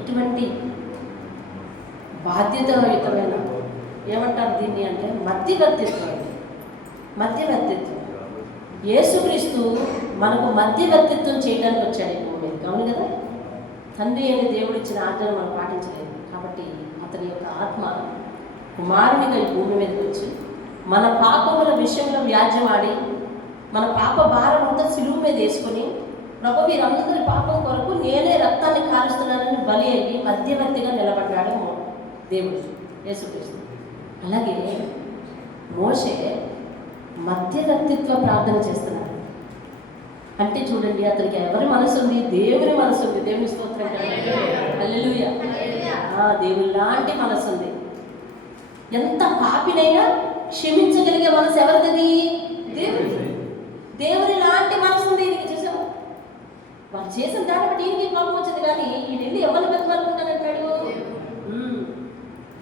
ఇటువంటి బాధ్యతాయుతమైన ఏమంటారు దీన్ని అంటే మధ్యవర్తిత్వం. మధ్యవర్తిత్వం యేసుక్రీస్తు మనకు మధ్యవర్తిత్వం చేయడానికి వచ్చాడు ఈ భూమి మీద. అవును కదా? తండ్రి అయిన దేవుడు ఇచ్చిన ఆజ్ఞను మనం పాటించలేదు కాబట్టి అతని యొక్క ఆత్మ కుమారునిగా ఈ భూమి మీదకి వచ్చి మన పాపముల విషయంలో వ్యాజ్యమాడి మన పాప భారం అంతా సిలువు మీద వేసుకొని, ప్రభు వీరందరి పాపం కొరకు నేనే రక్తాన్ని కాలుస్తున్నానని బలి అయ్యి మధ్యవర్తిగా నిలబడ్డాడు దేవుడు యేసుక్రీస్తు. అలాగే మోషే మధ్యవర్తిత్వ ప్రార్థన చేస్తున్నాడు. అంటే చూడండి, అతనికి ఎవరి మనసు ఉంది? దేవుని మనసు ఉంది. దేవుని స్తోత్రం. హల్లెలూయా. దేవుని లాంటి మనసు ఉంది. ఎంత పాపినైనా క్షమించగలిగే మనసు ఎవరిది? దేవుడి. దేవుని లాంటి మనసు ఉంది ఈయనకి. చూసాము, వాళ్ళు చేసిన దాన్ని బట్టి ఈయనకి కోపం వచ్చింది. కానీ ఈయన వెళ్ళి ఎవరిని బతిమాలుకుంటానంటాడు?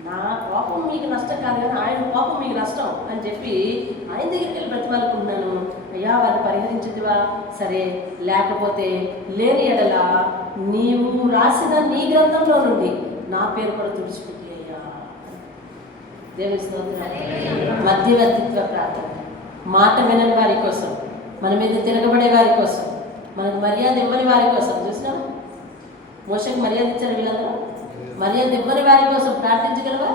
నా కోపం మీకు నష్టం కాదు కానీ ఆయన కోపం మీకు నష్టం అని చెప్పి ఆయన దగ్గరికి వెళ్ళి బ్రతిమాలుకుంటున్నాను. అయ్యా వారిని పరిహరించిందివా? సరే, లేకపోతే లేని ఎడల నీవు రాసిన నీ గ్రంథంలో నుండి నా పేరు కూడా తుడిచిపెట్టి అయ్యా. దేవుని స్తోత్రం. మధ్యవర్తిత్వ ప్రార్థన. మాట వినని వారి కోసం, మన మీద తిరగబడే వారి కోసం, మనకు మర్యాద ఇవ్వని వారి కోసం. చూసినావా? మోషకి మర్యాద ఇచ్చారు వీళ్ళందరూ. మర్యాద ఇవ్వని వారి కోసం ప్రార్థించగలవా?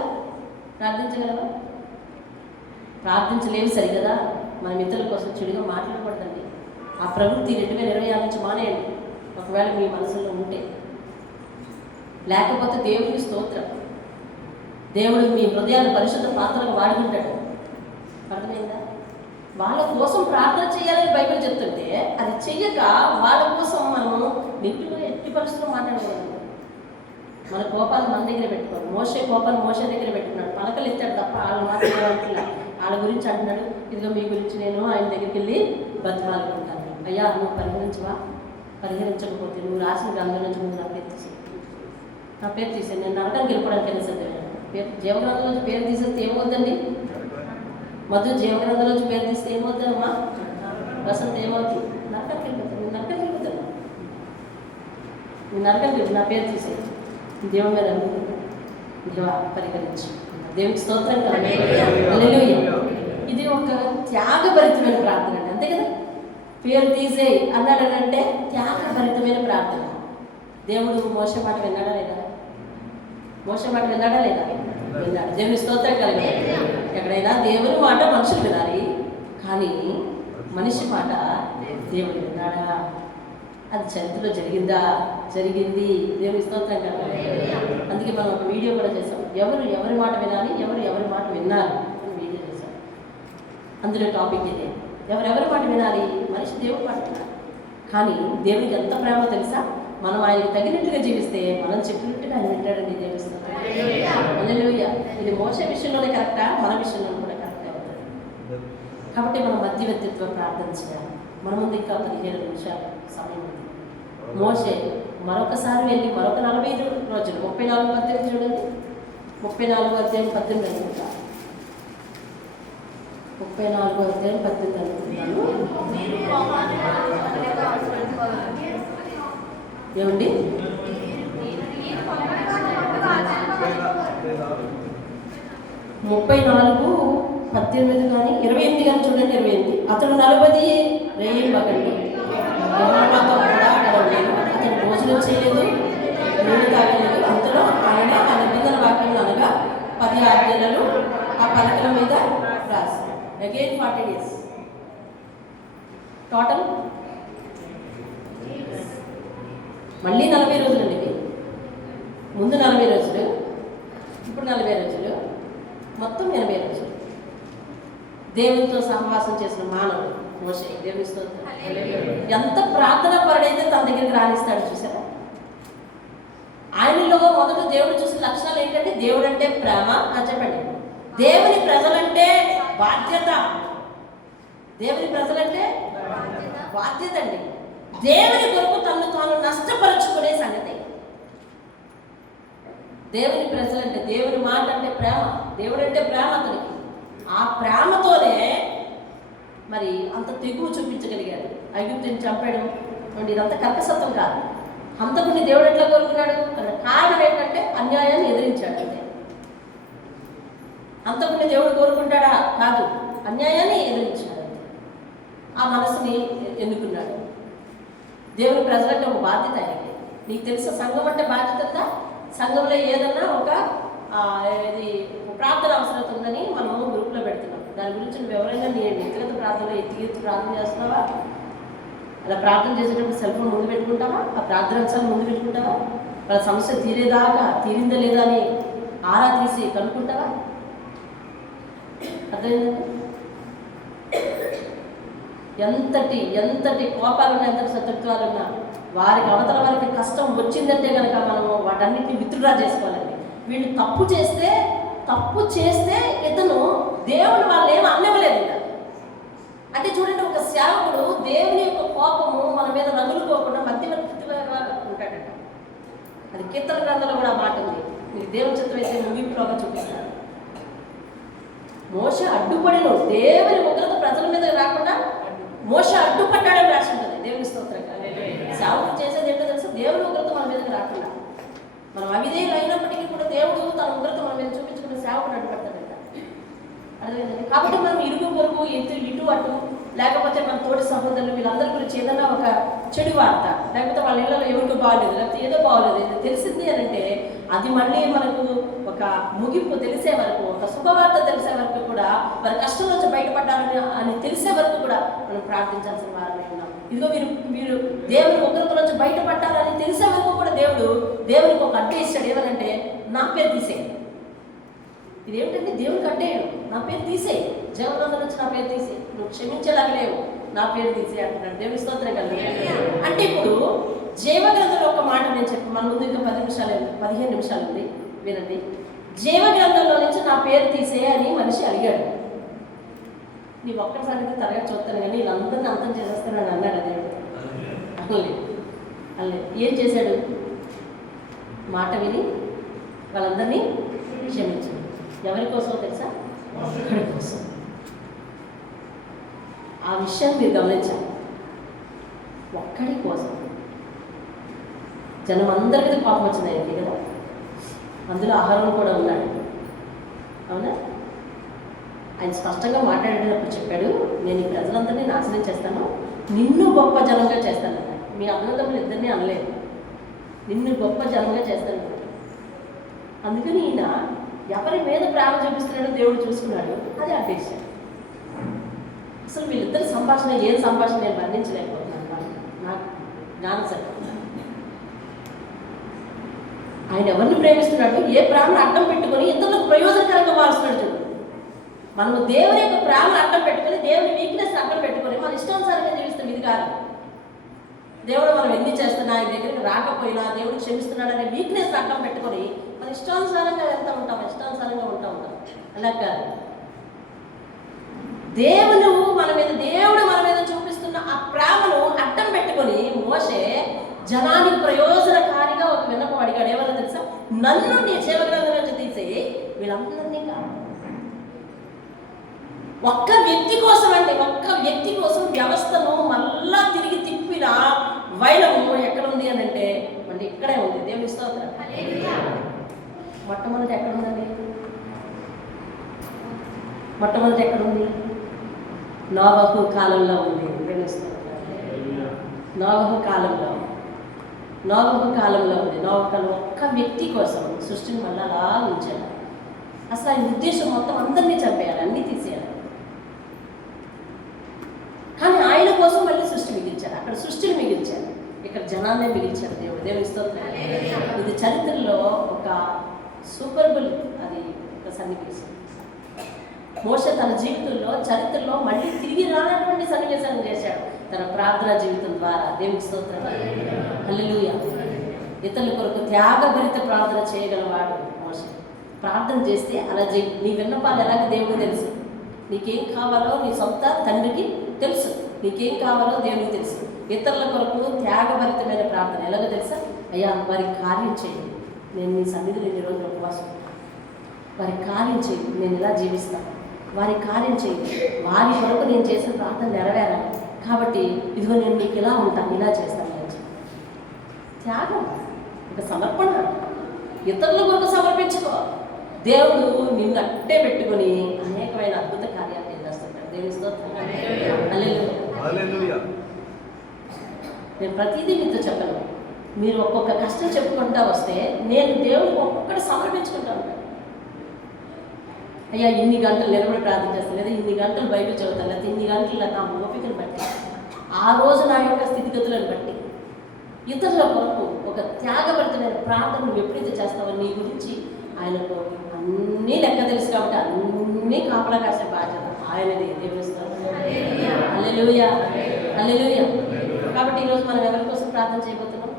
ప్రార్థించగలవా? ప్రార్థించలేవు సరిగదా. మన మిత్రుల కోసం చెడుగా మాట్లాడకూడదండి. ఆ ప్రవృత్తి 2026 నుంచి మానేయండి ఒకవేళ మీ మనసులో ఉంటే. లేకపోతే దేవుడికి స్తోత్రం. దేవుడు మీ హృదయాన్ని పరిశుద్ధ పాత్రగా వాడుకుంటాడు. అర్థమైందా? వాళ్ళ కోసం ప్రార్థన చేయాలని బైబిల్ చెప్తుంటే అది చెయ్యక వాళ్ళ కోసం మనము నిండుగా ఎట్టి పరిస్థితుల్లో మాట్లాడకూడదు. మన కోపాన్ని మన దగ్గర పెట్టుకోవాలి. మోషే కోపాన్ని మోషే దగ్గర పెట్టుకున్నాడు. పలకలు ఎత్తాడు తప్ప వాళ్ళు మాత్రం అంటున్నా. వాళ్ళ గురించి అంటున్నాడు, ఇదిగో మీ గురించి నేను ఆయన దగ్గరికి వెళ్ళి బతిమాలుకుంటాను. అయ్యా నువ్వు పరిహరించవా? పరిహరించకపోతే నువ్వు రాసిన గ్రంథం నుంచి ముందు నా పేరు తీసే. నా పేరు తీసే. నేను నరకానికి వెళ్ళిపోవడానికి తెలిసింది. పేరు జీవగ్రంథం నుంచి పేరు తీసేస్తే ఏమవుద్దండి? మధు జీవగ్రంథం నుంచి పేరు తీస్తే ఏమవుతామా? వసంత ఏమవుతుంది? నరకానికి వెళ్ళిపోతాను. నేను నరకానికి వెళ్ళిపోతాను. నేను నరకానికి వెళ్ళి నా పేరు తీసే. దేవుని మీద దేవా పరిహరించు. దేవునికి స్తోత్రం కలగాలి. హల్లెలూయా. ఇది ఒక త్యాగభరితమైన ప్రార్థన అండి. అంతే కదా? పేరు తీసేయి అన్నాడనంటే త్యాగభరితమైన ప్రార్థన. దేవుడు మోషే మాట విన్నాడా లేదా? మోషే మాట విన్నాడా లేదా? విన్నాడు. దేవుని స్తోత్రం కలగాలి. ఎక్కడైనా దేవుని మాట మనుషులు వినాలి, కానీ మనిషి మాట దేవుడు విన్నాడా? అది చరిత్రలో జరిగిందా? జరిగింది. దేవుని స్తోత్రం కలగాలి. అందుకే మనం ఒక వీడియో కూడా చేసాం. ఎవరి మాట వినాలి, ఎవరి మాట విన్నారు అని వీడియో చేశాం. అందులో టాపిక్ ఇదే, ఎవరెవరి మాట వినాలి. మనిషి దేవుడి మాట వినాలి. కానీ దేవునికి ఎంత ప్రేమో తెలుసా? మనం ఆయనకి తగినట్టుగా జీవిస్తే మనం చెప్పినట్టుగా ఆయన వింటాడండి. దేవుని స్తోత్రం. హల్లెలూయా. ఇది మోషే విషయంలోనే కరెక్టా? మన విషయంలో కూడా కరెక్టే అవుతుంది. కాబట్టి మనం మధ్యవర్తిత్వం ప్రార్థన చేయాలి. మన ముందు ఇంకా 15 నిమిషాలు సమయం ఉంది. మోషే మరొకసారి వెళ్ళి మరొక 45 రోజులు 34 చూడండి. 34 అధ్యాయం 18 అనుకుంటా. 34 అధ్యాయం 18 అనుకుంటున్నాను. ఏమండి? 34:18 కానీ 28 కానీ చూడండి. 28 అతడు 40 రేయి మగండి యెహోవాతో పోరాడలేదు. అతను భోజనం చేయలేదు, నీళ్ళు తాగలేదు. అంతలో ఆయన ఆ నిబంధన వాక్యం అనగా 10 ఆజ్ఞలను ఆ పలకల మీద క్రాస్, అగైన్ 40 days. టోటల్ మళ్ళీ 40 రోజులండి ఇవి. ముందు 40 రోజులు, ఇప్పుడు 40 రోజులు, మొత్తం 80 రోజులు దేవునితో సహవాసం చేసిన మానవుడు మోషే. దేవుని స్తోత్రం. ఎంత ప్రార్థన పరుడైతే తన దగ్గరికి రాణిస్తాడు చూసారా. ఆయనలో మొదట దేవుడు చూసిన లక్షణాలు ఏంటంటే దేవుడు అంటే ప్రేమ. చెప్పండి. దేవుని ప్రజలంటే బాధ్యత. దేవుని ప్రజలంటే బాధ్యత అండి. దేవుని కొరకు తను తాను నష్టపరుచుకునే సంగతి. దేవుని ప్రజలంటే, దేవుని మాట అంటే ప్రేమ, దేవుడు అంటే ప్రేమ అతనికి. ఆ ప్రేమతోనే మరి అంత తెగువ చూపించగలిగాడు. ఐగుప్తుని చంపడం ఇదంతా కర్కసత్వం కాదు. హంతకుని దేవుడు ఎట్లా కోరుకున్నాడు? కారణం ఏంటంటే అన్యాయాన్ని ఎదిరించాడు అంతే. హంతకుని దేవుడు కోరుకుంటాడా? కాదు, అన్యాయాన్ని ఎదిరించాడు అంతే. ఆ మనసుని ఎన్నుకున్నాడు. దేవుని ప్రజలంటే ఒక బాధ్యత ఆయనకి. నీకు తెలుసా సంఘం అంటే బాధ్యత? సంఘంలో ఏదన్నా ఒక ఇది ప్రార్థన అవసరం ఉందని మనము గ్రూప్లో పెడుతున్నాం. దాని గురించి నువ్వు ఎవరైనా నీ వ్యక్తిగత ప్రార్థనలో ఎత్తి ప్రార్థన చేస్తున్నావా? అలా ప్రార్థన చేసేటప్పుడు సెల్ ఫోన్ ముందు పెట్టుకుంటావా? ఆ ప్రార్థన అంశాలు ముందు పెట్టుకుంటావా? వాళ్ళ సమస్య తీరేదాకా తీరిందా లేదా అని ఆరా తీసి కనుక్కుంటావా? అర్థమైందండి? ఎంతటి కోపాలున్నా, ఎంతటి శత్రుత్వాలున్నా, వారికి అవతల వారికి కష్టం వచ్చిందంటే కనుక మనము వాటన్నిటిని విత్డ్రా చేసుకోవాలండి. వీళ్ళు తప్పు చేస్తే ఇతను దేవుడు వాళ్ళు ఏమి అన్నవలేదు కదా. అంటే చూడండి, ఒక సేవకుడు దేవుని యొక్క కోపము మన మీద నగులుకోకుండా మధ్యవర్తిగా ఉంటాడట. అది కీర్తన గ్రంథంలో కూడా మాట ఉంది. మీకు దేవుని చిత్తం అయితే ముగింపులోగా చూపిస్తాడు. మోషే అడ్డుపడిన దేవుని ఉగ్రత ప్రజల మీద రాకుండా మోషే అడ్డుపడ్డాడని రాసి ఉంటుంది. దేవుని స్తోత్రం. సేవకుడు చేసేది ఏంటో తెలుసు, దేవుని ఉగ్రత మన మీదకి రాకుండా. మనం అవిధేయులు అయినప్పటికీ కూడా దేవుడు తన ఉగ్రత మన మీద చూపించుకున్న సేవకుడు అడ్డుపడతాడంట. అర్థమైందండి? కాబట్టి మనం ఇరుగు పొరుగు ఇటు అటు, లేకపోతే మన తోటి సహోదరులు వీళ్ళందరి గురించి ఏదైనా ఒక చెడు వార్త, లేకపోతే వాళ్ళ ఇళ్ళలో ఎవరికి బాగోలేదు, లేకపోతే ఏదో బాగోలేదు ఏదో తెలిసింది అని అంటే అది మళ్ళీ మనకు ఒక ముగింపు తెలిసే వరకు, ఒక శుభవార్త తెలిసే వరకు కూడా, వారి కష్టం నుంచి బయటపడ్డారని అని తెలిసే వరకు కూడా మనం ప్రార్థించాల్సిన వారమే ఉన్నాం. ఇదిగో మీరు దేవుని ఉగ్రత నుంచి బయటపడ్డారని తెలిసే వరకు కూడా దేవునికి ఒక అడ్డు ఇస్తాడు. ఏమనంటే నా పేరు తీసేయి. ఇదేమిటంటే దేవునికి అడ్డేయడు. నా పేరు తీసేయి, జీవనంలో నుంచి నా పేరు తీసేయి, నువ్వు క్షమించేలాగా లేవు, నా పేరు తీసేయి అంటున్నాడు. దేవుని స్తోత్రం కలిగి. అంటే ఇప్పుడు జీవగ్రంథంలో ఒక మాట నేను చెప్పి మన ముందు ఇంకా 15 నిమిషాలు ఉంది, వినండి. జీవగ్రంథంలో నుంచి నా పేరు తీసేయి అని మనిషి అడిగాడు. నీ ఒక్కసారి తరగతి చూస్తాను కానీ వీళ్ళందరినీ అంతం చేసేస్తానని అన్నాడు దేవుడు. అల్లే ఏం చేశాడు? మాట విని వాళ్ళందరినీ క్షమించాడు. ఎవరి కోసం తెలుసా? ఒక్కడి కోసం. ఆ విషయాన్ని మీరు గమనించాలి. ఒక్కడి కోసం. జనం అందరి మీద కోపం వచ్చింది ఆయనకి కదా. అందులో ఆహారం కూడా ఉన్నాడు. అవునా? ఆయన స్పష్టంగా మాట్లాడేటప్పుడు చెప్పాడు, నేను ఈ ప్రజలందరినీ నాశనం చేస్తాను, నిన్ను గొప్ప జనంగా చేస్తాను. మీ అన్నదమ్ములు ఇద్దరినీ అనలేదు, నిన్ను గొప్ప జనంగా చేస్తాను. అందుకని ఈయన ఎవరి మీద ప్రేమ చూపిస్తున్నాడో దేవుడు చూసుకున్నాడు, అది అడ్డేశాడు. అసలు వీళ్ళిద్దరి సంభాషణ ఏం సంభాషణ నేను వర్ణించలేకపోతున్నాను. నాకు జ్ఞానం సరిపోతుంది. ఆయన ఎవరిని ప్రేమిస్తున్నాడు, ఏ ప్రేమను అడ్డం పెట్టుకొని ఇతరులకు ప్రయోజనకరంగా మారుస్తున్నాడు. చూడు, మనము దేవుని యొక్క ప్రేమను అడ్డం పెట్టుకొని, దేవుని వీక్నెస్ అడ్డం పెట్టుకొని మన ఇష్టానుసారంగా జీవిస్తాం. ఇది కాదు. దేవుడు మనం ఎన్ని చేస్తున్నా, ఆయన దగ్గరికి రాకపోయినా దేవుడు క్షమిస్తున్నాడనే వీక్నెస్ అడ్డం పెట్టుకొని మన ఇష్టానుసారంగా వెళ్తూ ఉంటాం, ఇష్టానుసారంగా ఉంటా ఉంటాం. అలా కాదు. దేవుడు మన మీద చూపిస్తున్న ఆ ప్రేమను అడ్డం పెట్టుకొని మోషే జనానికి ప్రయోజనకారిగా ఒక విన్నపం అడిగాడు. ఏమన్నా తెలుసా? నన్ను నీ జీవగ్రంథం నుంచి తీసేయి, వీళ్ళందరినీ కాదు. ఒక్క వ్యక్తి కోసం అండి, ఒక్క వ్యక్తి కోసం వ్యవస్థను మళ్ళా తిరిగి తిప్పిన వైలము ఎక్కడ ఉంది అని అంటే మళ్ళీ ఇక్కడే ఉంది. దేవుని స్తోత్రం. మొట్టమొదటి ఎక్కడ ఉందండి? మొట్టమొదటి ఎక్కడ ఉంది? నోవహు కాలంలో ఉంది. దేవుని స్తోత్రం. నోవహు కాలంలో ఉంది. నోవహు ఒక్క వ్యక్తి కోసం సృష్టిని మళ్ళీ అలా ఉంచాడు. అసలు ఆయన ఉద్దేశం మొత్తం అందరినీ చంపేయాలి, అన్నీ తీసేయాలి. జనాన్నే మిగిల్చాడు దేవుడు. దేవుని స్తోత్రం. ఇది చరిత్రలో ఒక సూపర్బుల్ అది ఒక సన్నివేశం. మోషే తన జీవితంలో చరిత్రలో మళ్ళీ తిరిగి రానటువంటి సన్నివేశాన్ని చేశాడు తన ప్రార్థనా జీవితం ద్వారా. దేవుని స్తోత్రం. హల్లెలూయా. ఇతరుల కొరకు త్యాగభరిత ప్రార్థన చేయగలవాడు మోషే. ప్రార్థన చేస్తే అలా చేయి. నీ విన్నపాలు ఎలాగ దేవుడు తెలుసు. నీకేం కావాలో నీ సొంత తండ్రికి తెలుసు. నీకేం కావాలో దేవునికి తెలుసు. ఇతరుల కొరకు త్యాగభరితమైన ప్రార్థన ఎలాగో తెలుసా? అయ్యా వారికి కార్యం చేయండి, నేను నీ సన్నిధిలో ఎన్ని రోజులు ఉపవాసం, వారి కార్యం చేయండి, నేను ఇలా జీవిస్తాను, వారి కార్యం చేయండి, వారి కొరకు నేను చేసిన ప్రార్థన నెరవేరాలి, కాబట్టి ఇదిగో నేను నీకు ఇలా ఉంటాను, ఇలా చేస్తాను అని చెప్పి త్యాగం, ఒక సమర్పణ. ఇతరుల కొరకు సమర్పించుకో. దేవుడు నిన్ను అట్టే పెట్టుకొని అనేకమైన అద్భుత కార్యాలు చేస్తుంటాడు. దేవుని స్తోత్రం. హల్లెలూయా. నేను ప్రతిదీ మీతో చెప్పను. మీరు ఒక్కొక్క కష్టం చెప్పుకుంటా వస్తే నేను దేవుడికి ఒక్కొక్కటి సమర్పించుకుంటా ఉంటాను. అయ్యా ఇన్ని గంటలు నిలబడి ప్రార్థన చేస్తాను, లేదా ఇన్ని గంటలు బైబిల్ చదువుతాను, లేదా ఇన్ని గంటలు నా ఓపికను బట్టి, ఆ రోజు నా యొక్క స్థితిగతులను బట్టి ఇతరుల కొరకు ఒక త్యాగభరితమైన ప్రార్థన నువ్వు ఎప్పుడైతే చేస్తావో నీ గురించి ఆయనకు అన్నీ లెక్క తెలుసు, కాబట్టి అన్నీ కాపలా కాసే బాధ్యత ఆయనది. దేవుని స్తోత్రం. హల్లెలూయా. హల్లెలూయా. కాబట్టి ఈరోజు మనం ఎవరి కోసం ప్రార్థన చేయబోతున్నాం?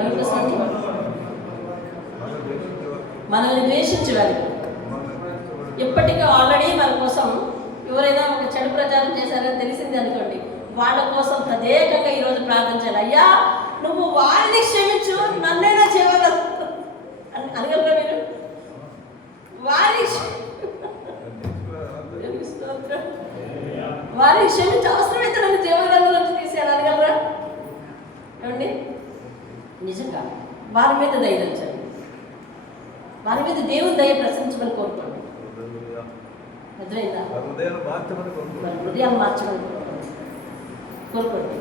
ఎవరి కోసం? మనల్ని ద్వేషించేవారు. ఇప్పటికీ ఆల్రెడీ మన కోసం ఎవరైనా ఒక చెడు ప్రచారం చేశారని తెలిసింది అనుకోండి, వాళ్ళ కోసం ప్రత్యేకంగా ఈరోజు ప్రార్థన చేయాలి. అయ్యా నువ్వు వారిని క్షమించు, నన్నైనా చేయగలరు అనగలరా మీరు? వారిని క్షమించి అవసరమైతే నన్ను జీవగంగ నుంచి తీసేయాలి అనగలరా? ఏమండి? నిజంగా వారి మీద దయచండి, వారి మీద దేవుని దయ ప్రశంసమని కోరుకోండి. అర్థమైందా? హృదయాలు మార్చమని కోరుకోండి.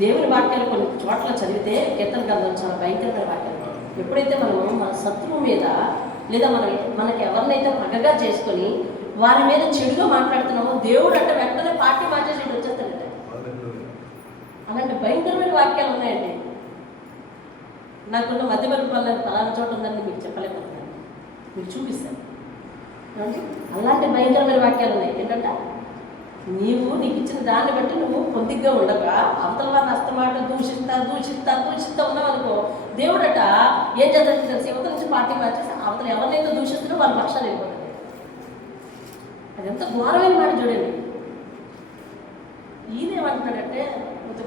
దేవుని వాక్యాలు కొన్ని చోట్ల చదివితే కీర్తన గ్రంథం చాలా భయంకరమైన వాక్యాలు. ఎప్పుడైతే మనము మన శత్రువు మీద లేదా మనకి ఎవరినైతే పగగా చేసుకొని వారి మీద చెడుగా మాట్లాడుతున్నామో దేవుడు అంటే వెంటనే పార్టీ మార్చేసి వచ్చేస్తాడంట. అలాంటి భయంకరమైన వాక్యాలు ఉన్నాయండి. నాకున్న మధ్యవర్గాల పలానా చోట ఉందని మీకు చెప్పలేకపోతున్నాను, మీకు చూపిస్తాను. అలాంటి భయంకరమైన వాక్యాలు ఉన్నాయి. ఏంటంటే నీకు ఇచ్చిన దాన్ని బట్టి నువ్వు పొందిగ్గా ఉండగా అవతల వారిని అస్తమాట దూషిస్తా ఉన్నావు అనుకో, దేవుడట ఏం చేద్దాం తెలిసి యువత నుంచి పార్టీ మార్చేసి అవతల ఎవరినైతే దూషిస్తున్నా వాళ్ళ పక్షాలు వెళ్ళిపోతుంది. అది ఎంత ఘోరమైన మాట చూడండి. ఈయనేమంటున్నాడంటే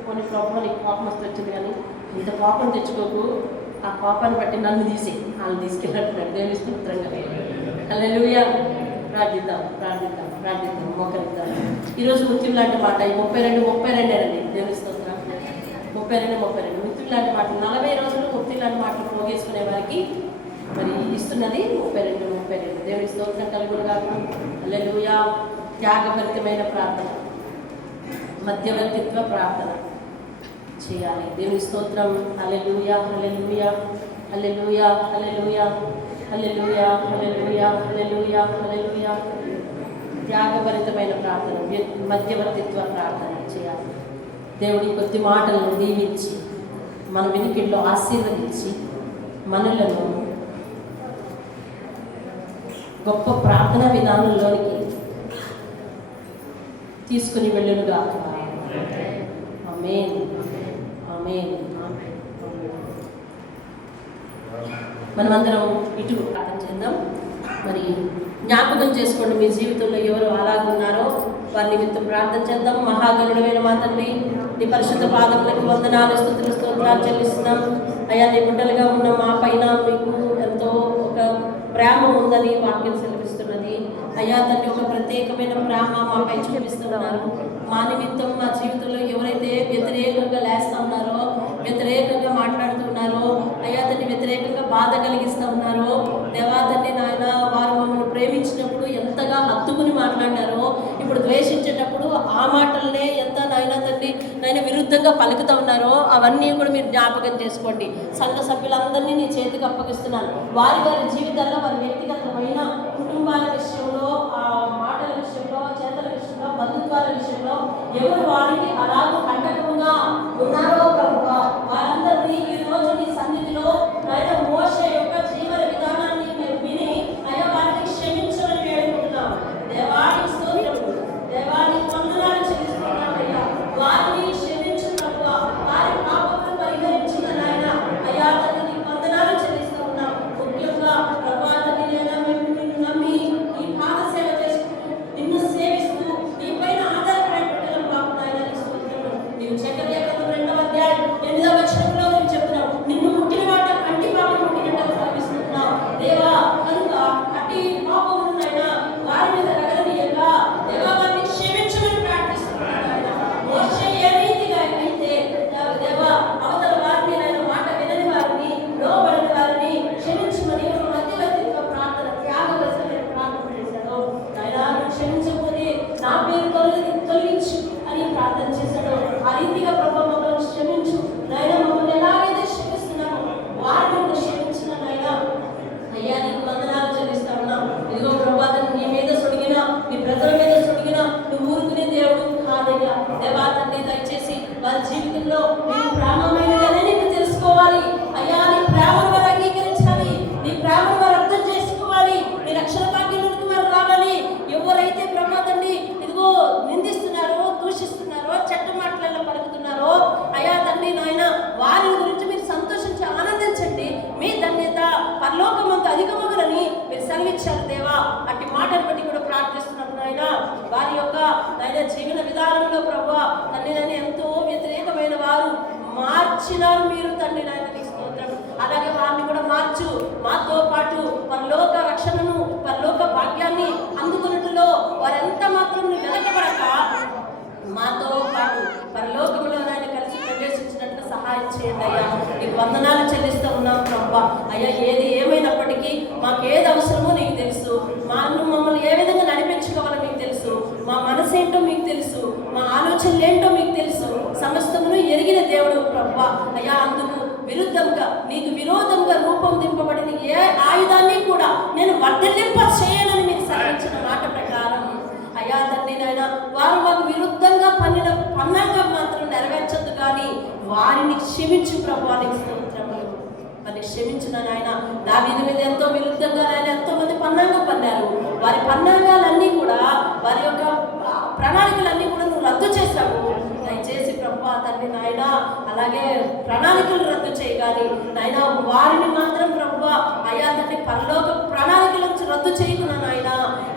కొన్ని కోపం నీకు కోపం వస్తే వచ్చింది కానీ ఇంత కోపం తెచ్చుకోకు, ఆ కోపాన్ని బట్టి నన్ను తీసి వాళ్ళని తీసుకెళ్ళినట్టున్నాడు. దేవుని స్తోత్రంగా. హల్లెలూయా. ప్రార్థిద్దాం, మోకరిద్దాం. ఈరోజు మృత్యు లాంటి మాట 32 అండి. దేవుని స్తోత్రం. 32 మృత్యు లాంటి మాటలు 40 రోజులు మృత్యు లాంటి మాటలు పోగేసుకునే వారికి మరి ఇస్తున్నది 32. దేవుని స్తోత్రం కలుగునుగా. హల్లెలూయా. త్యాగభరితమైన ప్రార్థన, మధ్యవర్తిత్వ ప్రార్థన చేయాలి. దేవుని స్తోత్రం. హల్లెలూయా. హల్లెలూయా. హల్లెలూయా. హల్లెలూయా. హల్లెలూయా. హల్లెలూయా. హల్లెలూయా. హల్లెలూయా. త్యాగభరితమైన ప్రార్థన, మధ్యవర్తిత్వ ప్రార్థన చేయాలి. దేవుడి కొద్ది మాటలను దీవించి మన వినికిడిలో ఆశీర్వదించి మనలను గొప్ప ప్రార్థన విధానంలోనికి తీసుకుని వెళ్ళునుగా. ఆమేన్. ఆమేన్. మనమందరం ఇటు ప్రార్థన చేద్దాం. మరి జ్ఞాపకం చేసుకోండి, మీ జీవితంలో ఎవరు అలాగున్నారో వారి నిమిత్తం ప్రార్థన చేద్దాం. మహాగణుడమైన మా తండ్రి, నీ పరిశుద్ధ పాదములకు వందనాలు, స్తుతులు, స్తోత్రాలు చెల్లిస్తున్నాం. అయ్యా నీ బిడ్డలుగా ఉన్న మా పైన మీకు ఎంతో ఒక ప్రేమ ఉందని వాక్యం సెలవిస్తున్నది. అయ్యా తండ్రి ఒక ప్రత్యేకమైన ప్రేమ మాపై చూపిస్తున్నారు. మా నిమిత్తం మా జీవితంలో ఎవరైతే వ్యతిరేకంగా లేస్తా ఉన్నారో, వ్యతిరేకంగా మాట్లాడుతున్నారో, అయ్యా తండ్రి వ్యతిరేకంగా బాధ కలిగిస్తూ ఉన్నారో, దేవా తండ్రి నాయన వారు మమ్మల్ని ప్రేమించినప్పుడు ఎంతగా హత్తుకుని మాట్లాడారో, ఇప్పుడు ద్వేషించేటప్పుడు ఆ మాటలనే ఎంత నాయన తండ్రి నాయన విరుద్ధంగా పలుకుతూ ఉన్నారో అవన్నీ కూడా మీరు జ్ఞాపకం చేసుకోండి. సంఘ సభ్యులందరినీ నీ చేతికి అప్పగిస్తున్నాను. వారి జీవితాల్లో వారి వ్యక్తిగతమైన కుటుంబాల విషయంలో, ఆ మాటల విషయంలో, చేతల విషయంలో, బంధుత్వాల విషయంలో ఎవరు వారికి అలాగ కంటక ఆయన జీవన విధానంలో ప్రభువా తండ్రి నాయన ఎంతో వ్యతిరేకమైన వారు మార్చినారు మీరు తండ్రి నాయన నీకు స్తోత్రం. అలాగే వారిని కూడా మార్చు, మాతో పాటు పరలోక రక్షణను పరలోక భాగ్యాన్ని అందుకున్నట్లో వారెంత మాత్రం వెనకబడక మాతో పాటు పరలోకంలో నాయన కలిసి ప్రవేశించినట్లు సహాయం చేయండి అయ్యా. నీకు వందనాలు చెల్లిస్తూ ఉన్నాం ప్రభా. అయ్యా ఏది ఏమైనప్పటికీ మాకు ఏది అవసరమో నీకు తెలుసు, మమ్మల్ని ఏ విధంగా నడిపించుకోవాలో మీకు తెలుసు, మా మనసు ఏంటో మీకు తెలుసు, మా ఆలోచనలు ఏంటో మీకు తెలుసు, సమస్తమును ఎరిగిన దేవుడు ప్రభా. అయ్యా అందుకు విరుద్ధంగా నీకు విరోధంగా రూపొందింపబడిన ఏ ఆయుధాన్ని కూడా నేను వర్ధిల్లింప చేయనని మీరు సెలవించిన మాట ప్రకారం అయ్యా తండ్రి నాయన వారు మాకు విరుద్ధంగా పన్నాగా మాత్రం నెరవేర్చద్దు కానీ వారిని క్షమించు ప్రభువానికి స్తోత్రములు. వారిని క్షమించిన నాయన దావీదు మీద ఎంతో విరుద్ధంగా ఆయన ఎంతో మంది పన్నాగం పన్నారు. వారి పన్నాగాలన్నీ కూడా వారి యొక్క ప్రణాళికలన్నీ కూడా నువ్వు రద్దు చేశావు. దయచేసి ప్రభువా తండ్రి నాయన అలాగే ప్రణాళికలు రద్దు చేయగాని నాయన వారిని మాత్రం ప్రభువా అయ్యా తండ్రి పరలోక ప్రణాళికల నుంచి రద్దు చేయకున్నా నాయన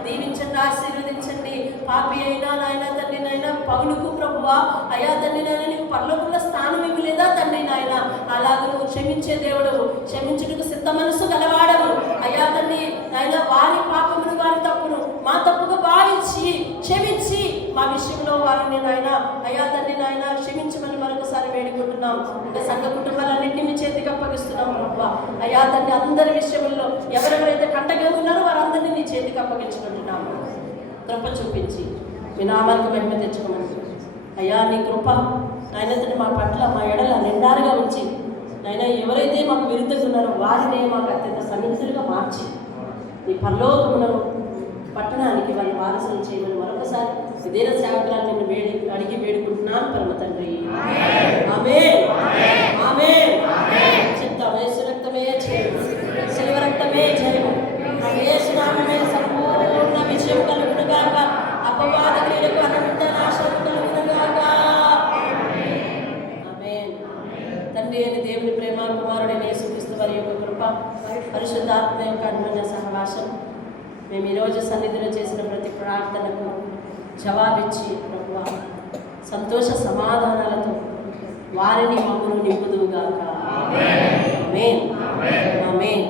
దీవించండి, ఆశీర్వదించండి. పాపి అయినా నాయన తండ్రి నాయన పౌలుకు ప్రభువా అయ్యా తండ్రి నాయన నీకు పరలోకంలో స్థానం ఇవ్వలేదా తండ్రి నాయన, అలాగే నువ్వు క్షమించే దేవుడు, క్షమించుటకు సిద్ధ మనసు గలవాడవు అయ్యా తండ్రి నాయన. వారి పాపమును వారి తప్పును మా తప్పుగా భావించి క్షమించి మా విషయంలో వారిని నాయన అయ్యా తండ్రి నాయన క్షమించమని మరొకసారి వేడుకుంటున్నాం. ఇంకా సంఘ కుటుంబాలన్నింటినీ మీ చేతికి అప్పగిస్తున్నాం ప్రభా. అయ్యా తండ్రి అందరి విషయంలో ఎవరెవరైతే కంటగా ఉన్నారో వారందరినీ నీ చేతికి అప్పగించుకుంటున్నాము. కృప చూపించి మీ నామానికి మహిమ తెచ్చుకోమని అయ్యా నీ కృప నాయన తండ్రి మా పట్ల మా ఎడల నిండారుగా ఉంచి నాయన ఎవరైతే మాకు విరుద్ధంగా ఉన్నారో వారినే మాకు అత్యంత సన్నిహితులుగా మార్చి నీ పరలోకములను పట్టణానికి వారి వారసులు చేయమని మరొకసారి ఇదేన సేవకులను నిన్ను అడిగి వేడుకుంటున్నాను పరమ తండ్రి. ఆమేన్ ఆమేన్. చిత్తం యేసు రక్తమే జయము, శిలువ రక్తమే జయము, యేసు నామమే సంపూర్ణ విజయం కలుగును గాక, అపవాద క్రియలకు అనంత నాశనం కలుగును గాక. ఆమేన్. తండ్రి అయిన దేవుని ప్రేమ, కుమారుడైన యేసుక్రీస్తు వారి యొక్క కృప, పరిశుద్ధాత్మ యొక్క అన్యోన్య సహవాసం మేము ఈరోజు సన్నిధిలో చేసిన ప్రతి ప్రార్థనకు జవాబిచ్చి ప్రభువా సంతోష సమాధానాలతో వారిని మమ్మల్ని నింపుదువుగాక. ఆమేన్ ఆమేన్.